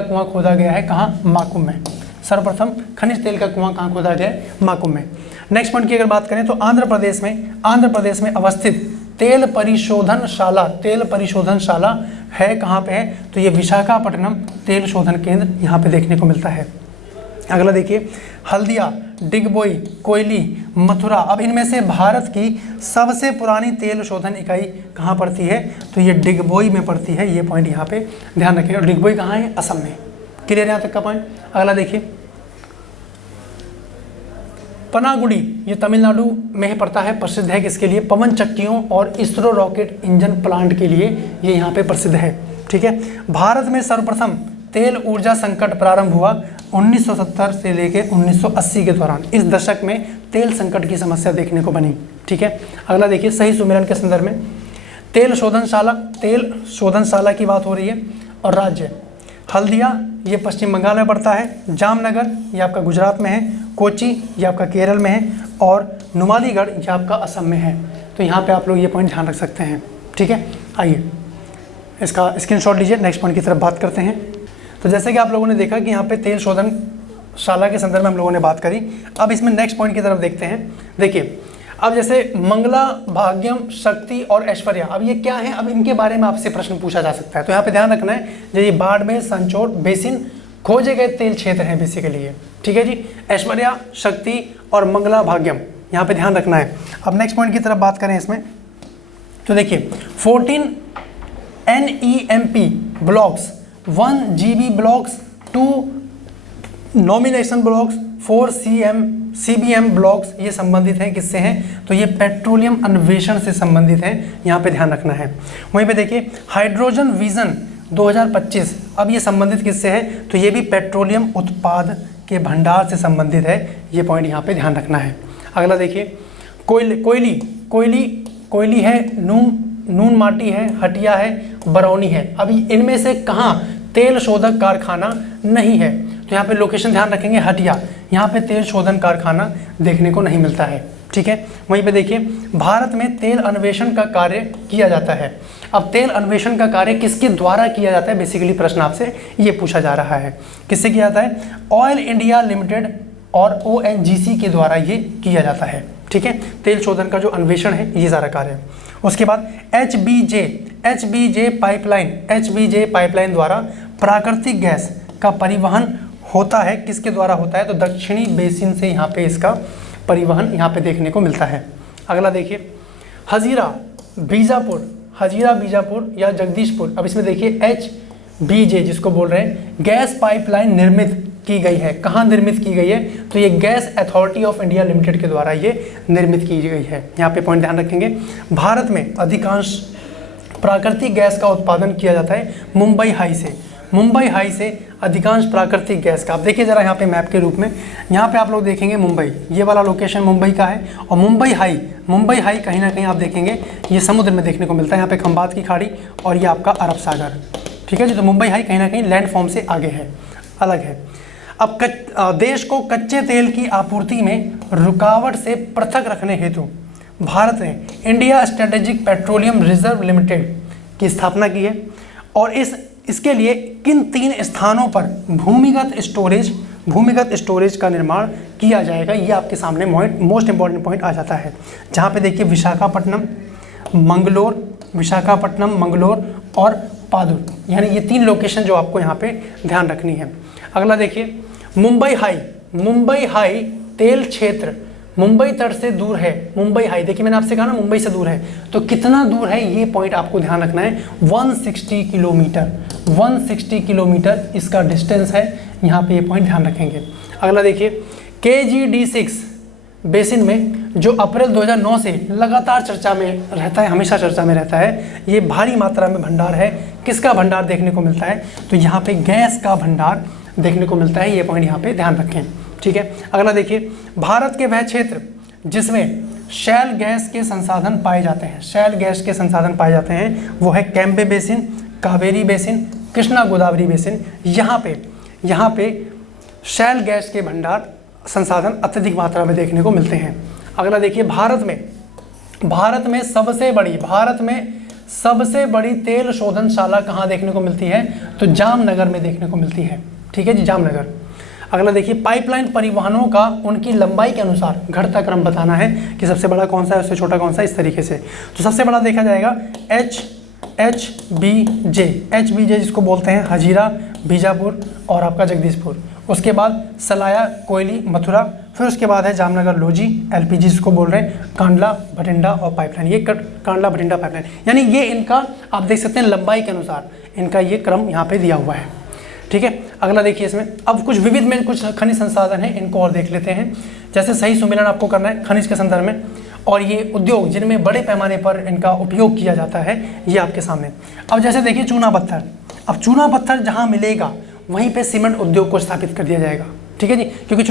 कुआं खोदा गया है कहाँ? माकुम में। सर्वप्रथम खनिज तेल का कुआं कहाँ खोदा गया है? माकुम में। नेक्स्ट पॉइंट की अगर बात करें तो आंध्र प्रदेश में अवस्थित तेल परिशोधन शाला है कहाँ पे है? तो ये विशाखापट्टनम तेल शोधन केंद्र यहाँ पे देखने को मिलता है। अगला देखिए, हल्दिया, डिगबोई, कोयली, मथुरा, अब इनमें से भारत की सबसे पुरानी तेल शोधन इकाई कहाँ पड़ती है? तो ये डिगबोई में पड़ती है। ये पॉइंट यहाँ पे ध्यान रखिएगा। डिगबोई कहाँ है? असम में। क्लियर यहाँ तक का पॉइंट? अगला देखिए, पनागुड़ी, ये तमिलनाडु में पड़ता है, प्रसिद्ध है किसके लिए? पवन चक्कियों और इसरो रॉकेट इंजन प्लांट के लिए ये यहाँ पे प्रसिद्ध है, ठीक है। भारत में सर्वप्रथम तेल ऊर्जा संकट प्रारंभ हुआ 1970 से लेकर 1980 के दौरान। इस दशक में तेल संकट की समस्या देखने को बनी, ठीक है। अगला देखिए, सही सुमेलन के संदर्भ में तेल शोधनशाला की बात हो रही है। और राज्य, हल्दिया ये पश्चिम बंगाल में पड़ता है, जामनगर ये आपका गुजरात में है, कोची ये आपका केरल में है, और नुमालीगढ़ ये आपका असम में है। तो यहाँ पे आप लोग ये पॉइंट ध्यान रख सकते हैं, ठीक है। आइए इसका स्क्रीनशॉट लीजिए, नेक्स्ट पॉइंट की तरफ बात करते हैं। तो जैसे कि आप लोगों ने देखा कि यहाँ पे तेल शोधनशाला के संदर्भ में हम लोगों ने बात करी। अब इसमें नेक्स्ट पॉइंट की तरफ देखते हैं। देखिए, अब जैसे मंगला, भाग्यम, शक्ति और ऐश्वर्या, अब ये क्या है? अब इनके बारे में आपसे प्रश्न पूछा जा सकता है। तो यहाँ पे ध्यान रखना है, जो ये बाड़मेर, संचोर बेसिन खोजे गए तेल क्षेत्र हैं बेसिकली ये, ठीक है जी। ऐश्वर्या, शक्ति और मंगला, भाग्यम, यहाँ पे ध्यान रखना है। अब नेक्स्ट पॉइंट की तरफ बात करें इसमें, तो देखिए 14 NEMP blocks, 1 GB blocks, 2 nomination blocks, 4 CBM blocks, ये संबंधित हैं किससे हैं? तो ये पेट्रोलियम अन्वेषण से संबंधित हैं, यहाँ पे ध्यान रखना है। वहीं पे देखिए हाइड्रोजन विजन 2025, अब ये संबंधित किससे है? तो ये भी पेट्रोलियम उत्पाद के भंडार से संबंधित है, ये पॉइंट यहाँ पे ध्यान रखना है। अगला देखिए, कोयली है, नून माटी है, हटिया है, बरौनी है। अभी इनमें से कहाँ तेल शोधक कारखाना नहीं है? तो यहाँ पे लोकेशन ध्यान रखेंगे, हटिया, यहाँ पे तेल शोधन कारखाना देखने को नहीं मिलता है, ठीक है। वहीं पे देखिए, भारत में तेल अन्वेषण का कार्य किया जाता है। अब तेल अन्वेषण का कार्य किसके द्वारा किया जाता है? बेसिकली प्रश्न आपसे ये पूछा जा रहा है, किससे किया जाता है? ऑयल इंडिया लिमिटेड और ONGC के द्वारा ये किया जाता है, ठीक है। तेल शोधन का जो अन्वेषण है, ये सारा कार्य है। उसके बाद HBJ पाइपलाइन द्वारा प्राकृतिक गैस का परिवहन होता है, किसके द्वारा होता है? तो दक्षिणी बेसिन से यहाँ पे इसका परिवहन यहाँ पे देखने को मिलता है। अगला देखिए, हजीरा बीजापुर या जगदीशपुर, अब इसमें देखिए HBJ जिसको बोल रहे हैं, गैस पाइपलाइन निर्मित की गई है। कहाँ निर्मित की गई है? तो ये gas authority of India limited के द्वारा ये निर्मित की गई है। यहाँ पे पॉइंट ध्यान रखेंगे। भारत में अधिकांश प्राकृतिक गैस का उत्पादन किया जाता है मुंबई हाई से। मुंबई हाई से अधिकांश प्राकृतिक गैस का, आप देखिए ज़रा यहाँ पे मैप के रूप में, यहाँ पे आप लोग देखेंगे मुंबई, ये वाला लोकेशन मुंबई का है। और मुंबई हाई कहीं ना कहीं आप देखेंगे ये समुद्र में देखने को मिलता है। यहाँ पे खंबात की खाड़ी और ये आपका अरब सागर, ठीक है जी। तो मुंबई हाई कहीं ना कहीं लैंडफॉर्म से आगे है, अलग है। अब देश को कच्चे तेल की आपूर्ति में रुकावट से पृथक रखने हेतु भारत ने India strategic petroleum reserve limited की स्थापना की है। और इसके लिए किन 3 स्थानों पर भूमिगत स्टोरेज का निर्माण किया जाएगा, ये आपके सामने मोस्ट इंपॉर्टेंट पॉइंट आ जाता है। जहाँ पे देखिए विशाखापट्टनम, मंगलोर और पादुर, यानी ये 3 लोकेशन जो आपको यहाँ पे ध्यान रखनी है। अगला देखिए मुंबई हाई तेल क्षेत्र मुंबई तट से दूर है। मुंबई हाई, देखिए मैंने आपसे कहा ना मुंबई से दूर है, तो कितना दूर है ये पॉइंट आपको ध्यान रखना है। 160 किलोमीटर इसका डिस्टेंस है, यहाँ पे ये पॉइंट ध्यान रखेंगे। अगला देखिए KG-D6 बेसिन में जो अप्रैल 2009 से लगातार चर्चा में रहता है, हमेशा चर्चा में रहता है, ये भारी मात्रा में भंडार है। किसका भंडार देखने को मिलता है? तो यहाँ पे गैस का भंडार देखने को मिलता है, ये पॉइंट यहाँ पे ध्यान रखें, ठीक है। अगला देखिए भारत के वह क्षेत्र जिसमें शैल गैस के संसाधन पाए जाते हैं, वो है Cambay basin, Kaveri basin, Krishna Godavari basin. यहाँ पे शैल गैस के भंडार संसाधन अत्यधिक मात्रा में देखने को मिलते हैं। अगला देखिए भारत में सबसे बड़ी तेल शोधनशाला कहाँ देखने को मिलती है? तो जामनगर में देखने को मिलती है, ठीक है जी, जामनगर। अगला देखिए पाइपलाइन परिवहनों का उनकी लंबाई के अनुसार घटता क्रम बताना है कि सबसे बड़ा कौन सा है, उससे छोटा कौन सा, इस तरीके से। तो सबसे बड़ा देखा जाएगा HBJ जिसको बोलते हैं हजीरा, बीजापुर और आपका जगदीशपुर। उसके बाद सलाया, कोयली, मथुरा, फिर उसके बाद है जामनगर लोजी, LPG जिसको बोल रहे हैं, कांडला, भटिंडा और पाइपलाइन। ये कांडला, भटिंडा, पाइपलाइन, यानी ये इनका आप देख सकते हैं लंबाई के अनुसार इनका ये क्रम यहाँ पे दिया हुआ है, ठीक है। अगला देखिए इसमें अब कुछ विविध में कुछ खनिज संसाधन है, इनको और देख लेते हैं। जैसे सही सुमेलन आपको करना है खनिज के संदर्भ में, और ये उद्योग जिनमें बड़े पैमाने पर इनका उपयोग किया जाता है, ये आपके सामने। अब जैसे देखिए चूना पत्थर, अब चूना पत्थर जहाँ मिलेगा वहीं पे सीमेंट उद्योग को स्थापित कर दिया जाएगा, ठीक है जी, क्योंकि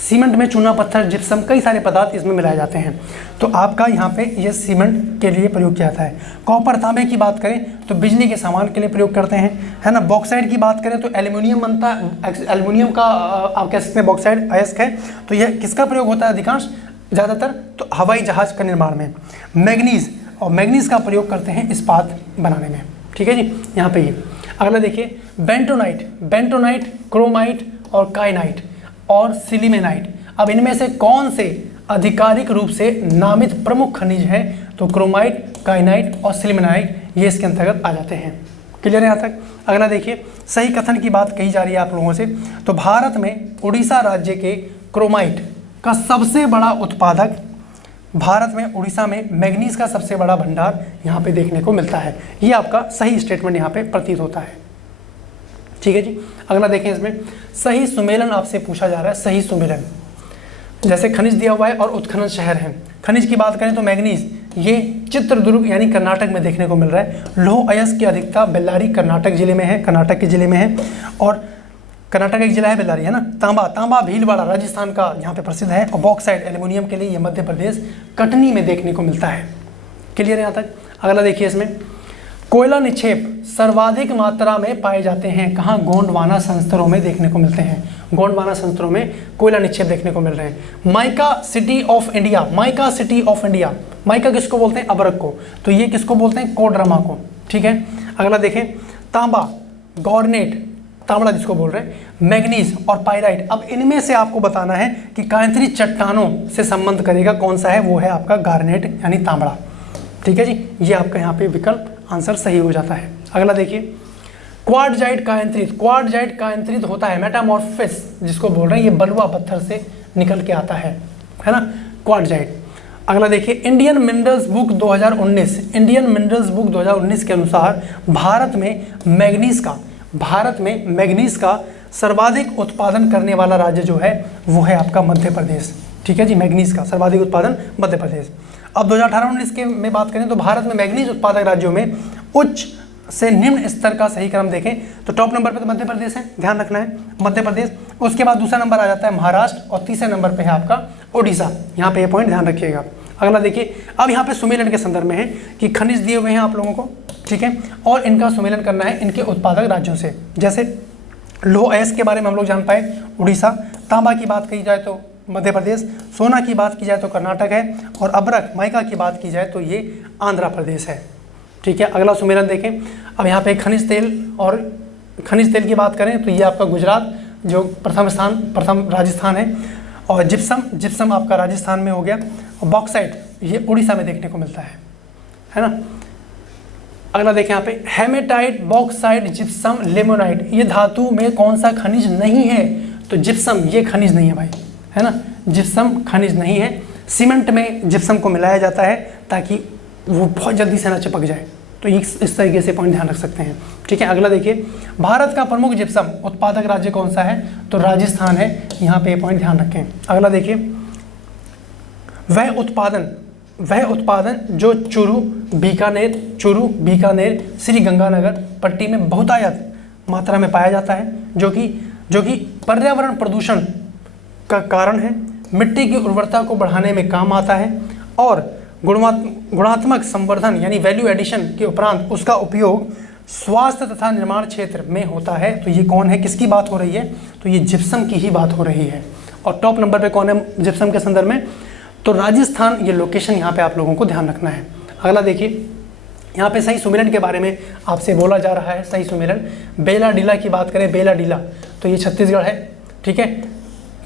सीमेंट में चूना पत्थर, जिप्सम, कई सारे पदार्थ इसमें मिलाए जाते हैं, तो आपका यहाँ पे ये सीमेंट के लिए प्रयोग किया जाता है। कॉपर, तांबे की बात करें तो बिजली के सामान के लिए प्रयोग करते हैं, है ना। बॉक्साइड की बात करें तो एल्यूमिनियम बनता है, एल्यूमिनियम का आप कह सकते हैं बॉक्साइड अयस्क है, तो यह किसका प्रयोग होता है अधिकांश, ज़्यादातर तो हवाई जहाज का निर्माण में। मैग्नीज का प्रयोग करते हैं इस्पात बनाने में, ठीक है जी, यहाँ पे ये। अगला देखिए बेंटोनाइट, क्रोमाइट और काइनाइट और सिलिमेनाइट। अब इनमें से कौन से आधिकारिक रूप से नामित प्रमुख खनिज है? तो क्रोमाइट, काइनाइट और सिलिमेनाइट ये इसके अंतर्गत आ जाते हैं। क्लियर है यहाँ तक? अगला देखिए सही कथन की बात कही जा रही है आप लोगों से, तो भारत में उड़ीसा राज्य के क्रोमाइट का सबसे बड़ा उत्पादक, भारत में उड़ीसा में मैग्नीज का सबसे बड़ा भंडार यहाँ पे देखने को मिलता है। ये आपका सही स्टेटमेंट यहाँ पे प्रतीत होता है, ठीक है जी। अगला देखें इसमें सही सुमेलन आपसे पूछा जा रहा है। सही सुमेलन जैसे खनिज दिया हुआ है और उत्खनन शहर है। खनिज की बात करें तो मैग्नीज ये चित्रदुर्ग यानी कर्नाटक में देखने को मिल रहा है। लौह अयस्क की अधिकता बेल्लारी कर्नाटक जिले में है, कर्नाटक के जिले में है, और कर्नाटक एक जिला है बेल्लारी, है ना। तांबा भीलवाड़ा राजस्थान का यहाँ पे प्रसिद्ध है, और बॉक्साइड एल्यूमिनियम के लिए ये मध्य प्रदेश कटनी में देखने को मिलता है। क्लियर है यहाँ तक? अगला देखिए इसमें कोयला निक्षेप सर्वाधिक मात्रा में पाए जाते हैं कहाँ? गोंडवाना संस्तरों में देखने को मिलते हैं। गोंडवाना संस्तरों में कोयला निक्षेप देखने को मिल रहे हैं। Mica city of India, mica किसको बोलते हैं? अबरक को। तो ये किसको बोलते हैं? कोडरमा को, ठीक है। अगला देखें तांबा, गॉर्नेट, तांबड़ा जिसको बोल रहे हैं, मैग्नीज और पाइराइट। अब इनमें से आपको बताना है कि कांतरी चट्टानों से संबंध करेगा कौन सा है, वो है आपका गार्नेट यानी तांबड़ा, ठीक है जी। ये आपका यहाँ पे विकल्प आंसर सही हो जाता है। अगला देखिए क्वार्टजाइट कायंत्रित होता है, मेटामॉर्फिस जिसको बोल रहे हैं, ये बलुआ पत्थर से निकल के आता है ना, क्वार्टजाइट। अगला देखिए इंडियन मिनरल्स बुक 2019 के अनुसार भारत में मैग्नीज का सर्वाधिक उत्पादन करने वाला राज्य जो है वो है आपका मध्य प्रदेश। ठीक है जी, मैग्नीज का सर्वाधिक उत्पादन मध्य प्रदेश। अब 2018-19 के में बात करें तो भारत में मैग्नीज उत्पादक राज्यों में उच्च से निम्न स्तर का सही क्रम देखें तो टॉप नंबर पे तो मध्य प्रदेश है, ध्यान रखना है मध्य प्रदेश। उसके बाद दूसरा नंबर आ जाता है महाराष्ट्र और तीसरे नंबर पे है आपका उड़ीसा। यहाँ पे ये पॉइंट ध्यान रखिएगा। अगला देखिए, अब यहाँ पे सुमेलन के संदर्भ में है कि खनिज दिए हुए हैं आप लोगों को, ठीक है, और इनका सुमेलन करना है इनके उत्पादक राज्यों से। जैसे लौह अयस्क के बारे में हम लोग जान पाए उड़ीसा, तांबा की बात की जाए तो मध्य प्रदेश, सोना की बात की जाए तो कर्नाटक है, और अभ्रक माइका की बात की जाए तो ये आंध्र प्रदेश है। ठीक है, अगला सुमेलन देखें। अब यहाँ पे खनिज तेल की बात करें तो ये आपका गुजरात जो प्रथम राजस्थान है, और जिप्सम आपका राजस्थान में हो गया, और बॉक्साइट ये उड़ीसा में देखने को मिलता है ना। अगला देखें यहाँ पे हेमेटाइट, बॉक्साइट, जिप्सम, लिमोनाइट, ये धातु में कौन सा खनिज नहीं है? तो जिप्सम ये खनिज नहीं है भाई, है ना, जिप्सम खनिज नहीं है। सीमेंट में जिप्सम को मिलाया जाता है ताकि वो बहुत जल्दी से ना चिपक जाए, तो इस तरीके से पॉइंट ध्यान रख सकते हैं। ठीक है, अगला देखिए, भारत का प्रमुख जिप्सम उत्पादक राज्य कौन सा है? तो राजस्थान है, यहाँ पे पॉइंट ध्यान रखें। अगला देखिए, वह उत्पादन जो चूरू, बीकानेर, श्री गंगानगर पट्टी में बहुतायत मात्रा में पाया जाता है, जो कि पर्यावरण प्रदूषण का कारण है, मिट्टी की उर्वरता को बढ़ाने में काम आता है, और गुणात्मक संवर्धन यानी वैल्यू एडिशन के उपरांत उसका उपयोग स्वास्थ्य तथा निर्माण क्षेत्र में होता है। तो ये कौन है, किसकी बात हो रही है? तो ये जिप्सम की ही बात हो रही है। और टॉप नंबर पे कौन है जिप्सम के संदर्भ में? तो राजस्थान। ये लोकेशन यहाँ पे आप लोगों को ध्यान रखना है। अगला देखिए, यहाँ पे सही सुमेलन के बारे में आपसे बोला जा रहा है। सही सुमेलन, बेला डीला की बात करें, बेला डीला तो ये छत्तीसगढ़ है, ठीक है,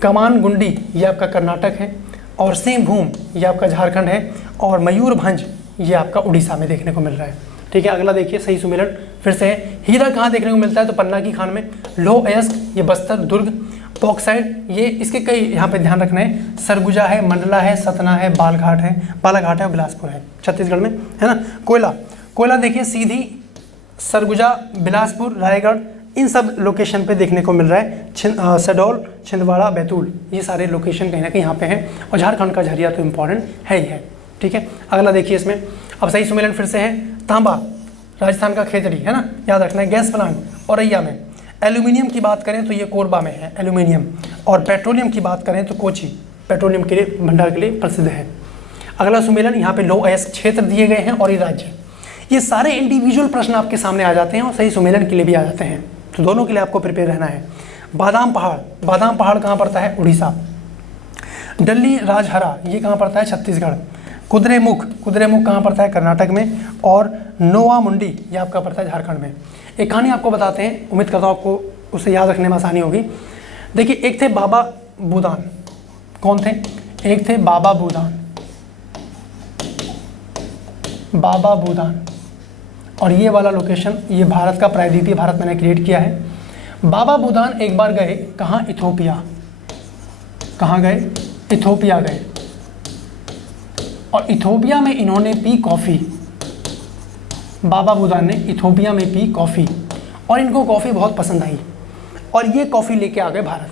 कमान गुंडी ये आपका कर्नाटक है, और सिंहभूम ये आपका झारखंड है, और मयूरभंज ये आपका उड़ीसा में देखने को मिल रहा है। ठीक है, अगला देखिए सही सुमेलन फिर से है। हीरा कहाँ देखने को मिलता है? तो पन्ना की खान में। लौह अयस्क ये बस्तर, दुर्ग। बॉक्साइट ये इसके कई यहाँ पे ध्यान रखना है, सरगुजा है, मंडला है, सतना है, बालाघाट है और बिलासपुर है छत्तीसगढ़ में, है ना। कोयला देखिए सीधी, सरगुजा, बिलासपुर, रायगढ़, इन सब लोकेशन पे देखने को मिल रहा है। सडौल, छिंदवाड़ा, बैतूल ये सारे लोकेशन कहीं ना कहीं यहाँ पे हैं, और झारखंड का झरिया तो इम्पॉर्टेंट है ही है। ठीक है, अगला देखिए इसमें, अब सही सुमेलन फिर से है। तांबा राजस्थान का खेतड़ी, है ना, याद रखना है। गैस प्लांट औरैया में। एल्यूमिनियम की बात करें तो ये कोरबा में है एल्यूमिनियम, और पेट्रोलियम की बात करें तो कोची पेट्रोलियम के लिए भंडार के लिए प्रसिद्ध है। अगला सुमेलन, यहाँ पे लौह अयस्क क्षेत्र दिए गए हैं और ये राज्य। ये सारे इंडिविजुअल प्रश्न आपके सामने आ जाते हैं और सही सुमेलन के लिए भी आ जाते हैं, तो दोनों के लिए आपको प्रिपेयर रहना है। बादाम पहाड़ कहाँ पड़ता है? उड़ीसा। डल्ली राजहरा ये कहाँ पड़ता है? छत्तीसगढ़। कुद्रेमुख कहाँ पड़ता है? कर्नाटक में। और नोवा मुंडी ये आपका पड़ता है झारखंड में। एक कहानी आपको बताते हैं, उम्मीद करता हूँ आपको उसे याद रखने में आसानी होगी। देखिए, एक थे बाबा बूदान। कौन थे? एक थे बाबा बूदान, और ये वाला लोकेशन ये भारत का प्रायद्वीपीय भारत मैंने क्रिएट किया है। बाबा बूदान एक बार गए कहाँ? इथोपिया। कहाँ गए? इथोपिया गए, और इथोपिया में इन्होंने पी कॉफ़ी। बाबा बूदान ने इथोपिया में पी कॉफ़ी, और इनको कॉफ़ी बहुत पसंद आई, और ये कॉफ़ी लेके आ गए भारत।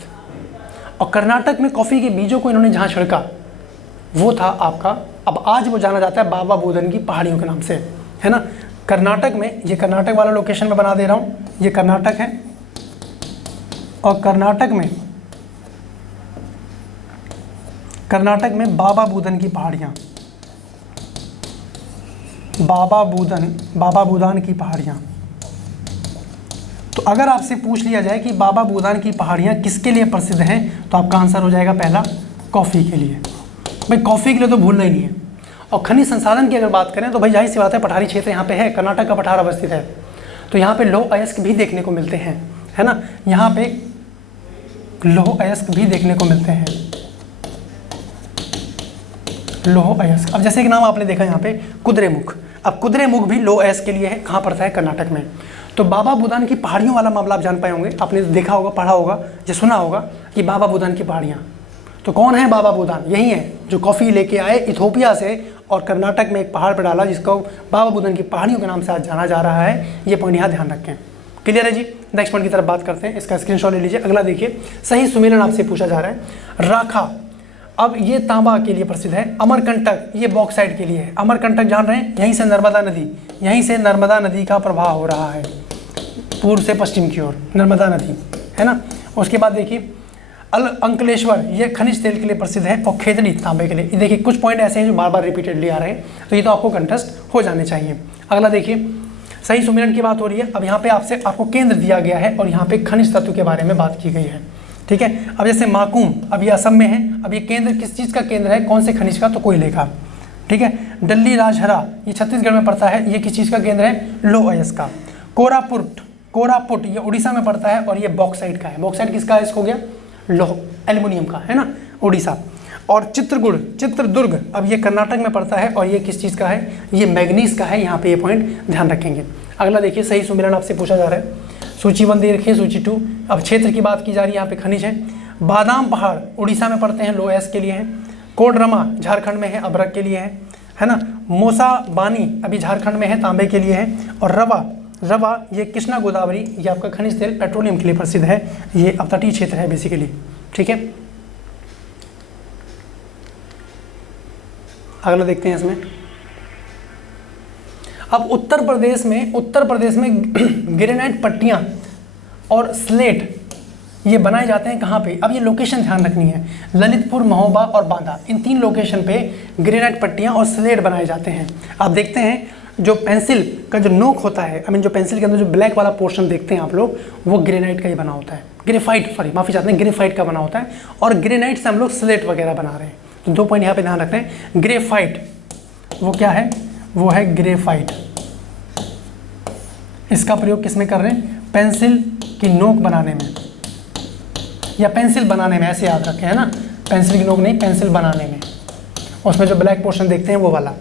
और कर्नाटक में कॉफ़ी के बीजों को इन्होंने जहाँ छिड़का वो था आपका, अब आज वो जाना जाता है बाबा बूदन की पहाड़ियों के नाम से, है ना। कर्नाटक में, ये कर्नाटक वाला लोकेशन में बना दे रहा हूँ, ये कर्नाटक है, और कर्नाटक में बाबा बूदन की पहाड़ियाँ, बाबा बूदान की पहाड़ियाँ। तो अगर आपसे पूछ लिया जाए कि बाबा बूदान की पहाड़ियाँ किसके लिए प्रसिद्ध हैं, तो आपका आंसर हो जाएगा पहला, कॉफ़ी के लिए। भाई कॉफ़ी के लिए तो भूलना ही नहीं है। और खनिज संसाधन की अगर बात करें तो भाई जाहिर सी बात है, पठारी क्षेत्र यहाँ पे है, कर्नाटक का पठार अवस्थित है, तो यहाँ पे लौह अयस्क भी देखने को मिलते हैं, है ना। यहाँ पे लौह अयस्क भी देखने को मिलते हैं, लौह अयस्क। अब जैसे कि नाम आपने देखा यहाँ पे कुद्रेमुख, अब कुद्रेमुख भी लौह अयस्क के लिए है, कहाँ पड़ता है? कर्नाटक में। तो बाबा बूदान की पहाड़ियों वाला मामला आप जान पाए होंगे, आपने देखा होगा, पढ़ा होगा, या सुना होगा कि बाबा बूदान की पहाड़ियाँ। तो कौन है बाबा बूदान? यही है जो कॉफ़ी लेके आए इथोपिया से और कर्नाटक में एक पहाड़ पर डाला, जिसको बाबा बूदान की पहाड़ियों के नाम से आज जाना जा रहा है। ये पॉइंट यहाँ ध्यान रखें। क्लियर है जी। नेक्स्ट पॉइंट की तरफ बात करते हैं, इसका स्क्रीनशॉट ले लीजिए। अगला देखिए, सही सुमेलन आपसे पूछा जा रहा है। राखा, अब ये तांबा के लिए प्रसिद्ध है। अमरकंटक, ये बॉक्साइट के लिए है। अमरकंटक जान रहे हैं, यहीं से नर्मदा नदी, यहीं से नर्मदा नदी का प्रवाह हो रहा है पूर्व से पश्चिम की ओर, नर्मदा नदी है ना। उसके बाद देखिए अंकलेश्वर, ये खनिज तेल के लिए प्रसिद्ध है। और खेतड़ी तांबे के लिए। ये देखिए कुछ पॉइंट ऐसे हैं जो बार बार रिपीटेडली आ रहे हैं, तो ये तो आपको कंटेस्ट हो जाने चाहिए। अगला देखिए, सही सुमेलन की बात हो रही है। अब यहाँ पे आपको केंद्र दिया गया है और यहाँ पे खनिज तत्व के बारे में बात की गई है, ठीक है। अब जैसे माकूम, अब ये असम में है। अब ये केंद्र किस चीज़ का केंद्र है, कौन से खनिज का, तो कोयले का, ठीक है। डल्ली राजहरा, ये छत्तीसगढ़ में पड़ता है। ये किस चीज़ का केंद्र है, लौह अयस्क का। कोरापुट, ये उड़ीसा में पड़ता है और ये बॉक्साइट का है। बॉक्साइट किसका है, इसको गया लौह, एल्युमिनियम का, है ना, उड़ीसा। और चित्रदुर्ग, अब ये कर्नाटक में पड़ता है और ये किस चीज़ का है, ये मैग्नीज का है। यहाँ पे ये पॉइंट ध्यान रखेंगे। अगला देखिए, सही सुमेलन आपसे पूछा जा रहा है। सूची 1 दे रखिए, सूची 2। अब क्षेत्र की बात की जा रही है, यहाँ पे खनिज है। बादाम पहाड़ उड़ीसा में पड़ते हैं, लौह अयस्क के लिए हैं। कोडरमा झारखंड में है, अभ्रक के लिए है ना। मोसा बानी अभी झारखंड में है, तांबे के लिए है। और रवा ये कृष्णा गोदावरी, ये आपका खनिज तेल पेट्रोलियम के लिए प्रसिद्ध है। ये अपतटीय क्षेत्र है बेसिकली, ठीक है। अगला देखते हैं इसमें। अब उत्तर प्रदेश में ग्रेनाइट पट्टियां और स्लेट ये बनाए जाते हैं कहाँ पे, अब ये लोकेशन ध्यान रखनी है। ललितपुर, महोबा और बांदा, इन 3 लोकेशन पे ग्रेनाइट पट्टियां और स्लेट बनाए जाते हैं। आप देखते हैं जो पेंसिल का जो नोक होता है, जो पेंसिल के अंदर जो ब्लैक वाला पोर्शन देखते हैं आप लोग, वो ग्रेनाइट का ही बना होता है। ग्रेफाइट का बना होता है। और ग्रेनाइट से हम लोग स्लेट वगैरह बना रहे हैं। तो 2 पॉइंट यहाँ पे ध्यान रखते हैं। ग्रेफाइट वो क्या है, वो है ग्रेफाइट। इसका प्रयोग किस में कर रहे हैं, पेंसिल की नोक बनाने में या पेंसिल बनाने में, ऐसे याद रखें, है ना। पेंसिल की नोक नहीं, पेंसिल बनाने में। उसमें जो ब्लैक पोर्शन देखते हैं वो वाला।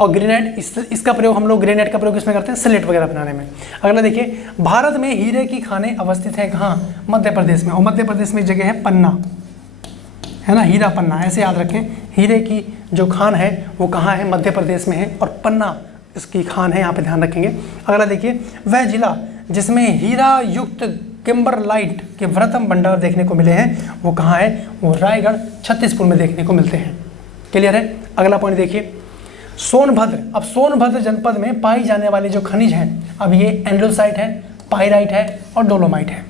और ग्रेनाइट, इसका प्रयोग हम लोग ग्रेनाइट का प्रयोग किसमें करते हैं, स्लेट वगैरह बनाने में। अगला देखिए, भारत में हीरे की खानें अवस्थित हैं कहाँ, मध्य प्रदेश में। और मध्य प्रदेश में एक जगह है पन्ना, है ना, हीरा पन्ना, ऐसे याद रखें। हीरे की जो खान है वो कहाँ है, मध्य प्रदेश में है। और पन्ना इसकी खान है, यहाँ पे ध्यान रखेंगे। अगला देखिए, वह जिला जिसमें हीरा युक्त किम्बरलाइट के वृहत्तम भंडार देखने को मिले हैं, वो कहाँ है, वो रायगढ़ छत्तीसपुर में देखने को मिलते हैं। क्लियर है। अगला पॉइंट देखिए, सोनभद्र। अब सोनभद्र जनपद में पाई जाने वाले जो खनिज हैं, अब ये एंडोसाइट है, पाइराइट है और डोलोमाइट है,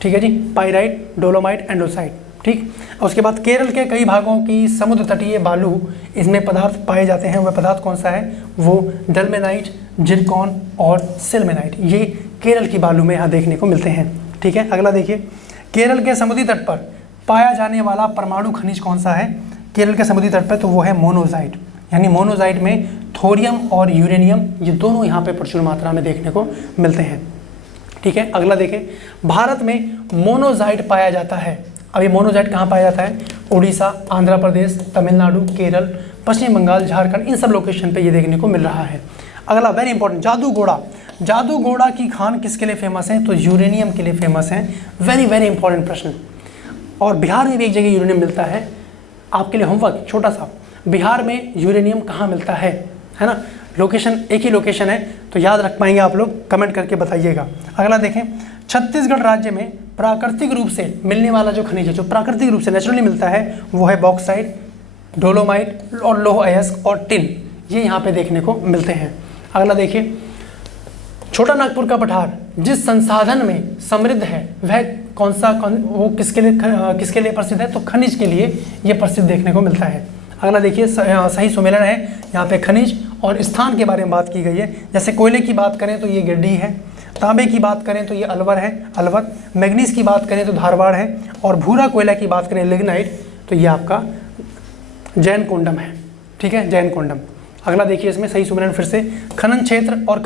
ठीक है जी। पाइराइट, डोलोमाइट, एंडोसाइट, ठीक। उसके बाद केरल के कई भागों की समुद्र तटीय बालू, इसमें पदार्थ पाए जाते हैं। वह पदार्थ कौन सा है, वो डलमेनाइट, जिरकॉन और सिल्मेनाइट, ये केरल की बालू में यहाँ देखने को मिलते हैं, ठीक है। अगला देखिए, केरल के समुद्री तट पर पाया जाने वाला परमाणु खनिज कौन सा है, केरल के समुद्री तट पर, तो वो है मोनोजाइट। यानी मोनोजाइट में थोरियम और यूरेनियम, ये दोनों यहाँ पे प्रचुर मात्रा में देखने को मिलते हैं, ठीक है। अगला देखें, भारत में मोनोजाइट पाया जाता है। अब ये मोनोजाइट कहाँ पाया जाता है, उड़ीसा, आंध्र प्रदेश, तमिलनाडु, केरल, पश्चिम बंगाल, झारखंड, इन सब लोकेशन पे ये देखने को मिल रहा है। अगला वेरी इंपॉर्टेंट, जादूगोड़ा की खान किसके लिए फेमस है, तो यूरेनियम के लिए फेमस है। वेरी वेरी इंपॉर्टेंट प्रश्न। और बिहार में भी एक जगह यूरेनियम मिलता है, आपके लिए होमवर्क छोटा सा, बिहार में यूरेनियम कहाँ मिलता है ना। लोकेशन एक ही लोकेशन है, तो याद रख पाएंगे आप लोग, कमेंट करके बताइएगा। अगला देखें, छत्तीसगढ़ राज्य में प्राकृतिक रूप से मिलने वाला जो खनिज है, जो प्राकृतिक रूप से नेचुरली मिलता है, वो है बॉक्साइट, डोलोमाइट और लौह अयस्क और टिन, ये यहाँ पे देखने को मिलते हैं। अगला देखिए, छोटा नागपुर का पठार जिस संसाधन में समृद्ध है, वह वो किसके लिए प्रसिद्ध है, तो खनिज के लिए ये प्रसिद्ध देखने को मिलता है। अगला देखिए, सही सुमेलन है, यहाँ पे खनिज और स्थान के बारे में बात की गई है। जैसे कोयले की बात करें तो ये गिरडी है, तांबे की बात करें तो ये अलवर है, अलवर। मैग्नीज की बात करें तो धारवाड़ है, और भूरा कोयला की बात करें लिग्नाइट, तो ये आपका जैनकोंडम है, ठीक है, जैनकोंडम। अगला देखिए, इसमें सही सुमेलन फिर से, खनन क्षेत्र और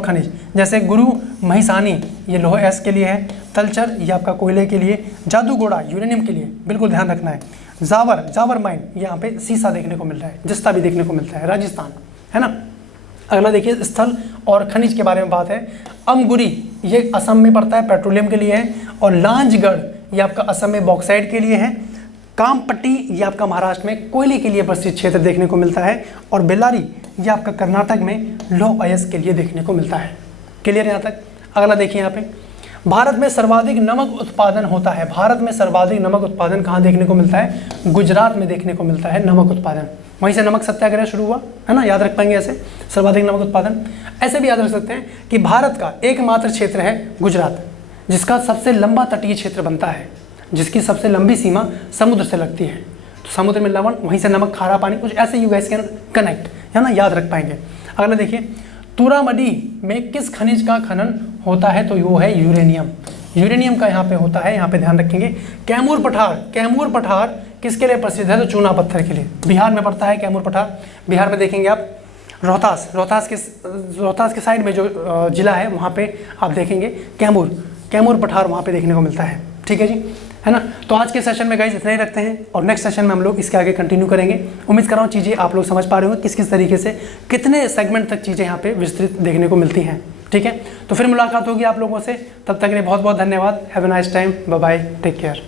खनिज, जैसे गुरु महिसानी ये लौह अयस्क के लिए है, तलचर ये आपका कोयले के लिए, जादूगोड़ा यूरेनियम के लिए, बिल्कुल ध्यान रखना है। जावर माइन यहाँ पे सीसा देखने को मिल रहा है, जस्ता भी देखने को मिलता है, राजस्थान, है ना। अगला देखिए, स्थल और खनिज के बारे में बात है। अमगुरी ये असम में पड़ता है, पेट्रोलियम के लिए है, और लांजगढ़ ये आपका असम में बॉक्साइट के लिए है। कामपट्टी ये आपका महाराष्ट्र में कोयले के लिए प्रसिद्ध क्षेत्र देखने को मिलता है, और बेल्लारी ये आपका कर्नाटक में लौह अयस्क के लिए देखने को मिलता है। क्लियर यहाँ तक। अगला देखिए यहाँ पे, भारत में सर्वाधिक नमक उत्पादन होता है। भारत में सर्वाधिक नमक उत्पादन कहाँ देखने को मिलता है? गुजरात में देखने को मिलता है नमक उत्पादन। वहीं से नमक सत्याग्रह शुरू हुआ है ना, याद रख पाएंगे ऐसे, सर्वाधिक नमक उत्पादन। ऐसे भी याद रख सकते हैं कि भारत का एकमात्र क्षेत्र है गुजरात, जिसका सबसे लंबा तटीय क्षेत्र बनता है, जिसकी सबसे लंबी सीमा समुद्र से लगती है। तो समुद्र में लवण, वहीं से नमक, खारा पानी, कुछ ऐसे यू गैस कैन कनेक्ट, है ना, याद रख पाएंगे। अगला देखिए, तुरामडी में किस खनिज का खनन होता है? तो वो है यूरेनियम। यूरेनियम का यहाँ पे होता है, यहाँ पे ध्यान रखेंगे। कैमूर पठार, कैमूर पठार किसके लिए प्रसिद्ध है? तो चूना पत्थर के लिए। बिहार में पड़ता है कैमूर पठार। बिहार में देखेंगे आप रोहतास, रोहतास के साइड में जो जिला है वहाँ पे आप देखेंगे कैमूर पठार वहाँ पे देखने को मिलता है। ठीक है जी, है ना। तो आज के सेशन में गाइस इतना ही रखते हैं, और नेक्स्ट सेशन में हम लोग इसके आगे कंटिन्यू करेंगे। उम्मीद कर रहा हूँ चीज़ें आप लोग समझ पा रहे होंगे, किस किस तरीके से कितने सेगमेंट तक चीज़ें यहाँ पे विस्तृत देखने को मिलती हैं। ठीक है, तो फिर मुलाकात होगी आप लोगों से, तब तक के लिए बहुत बहुत धन्यवाद। Have a nice time, bye bye, take care.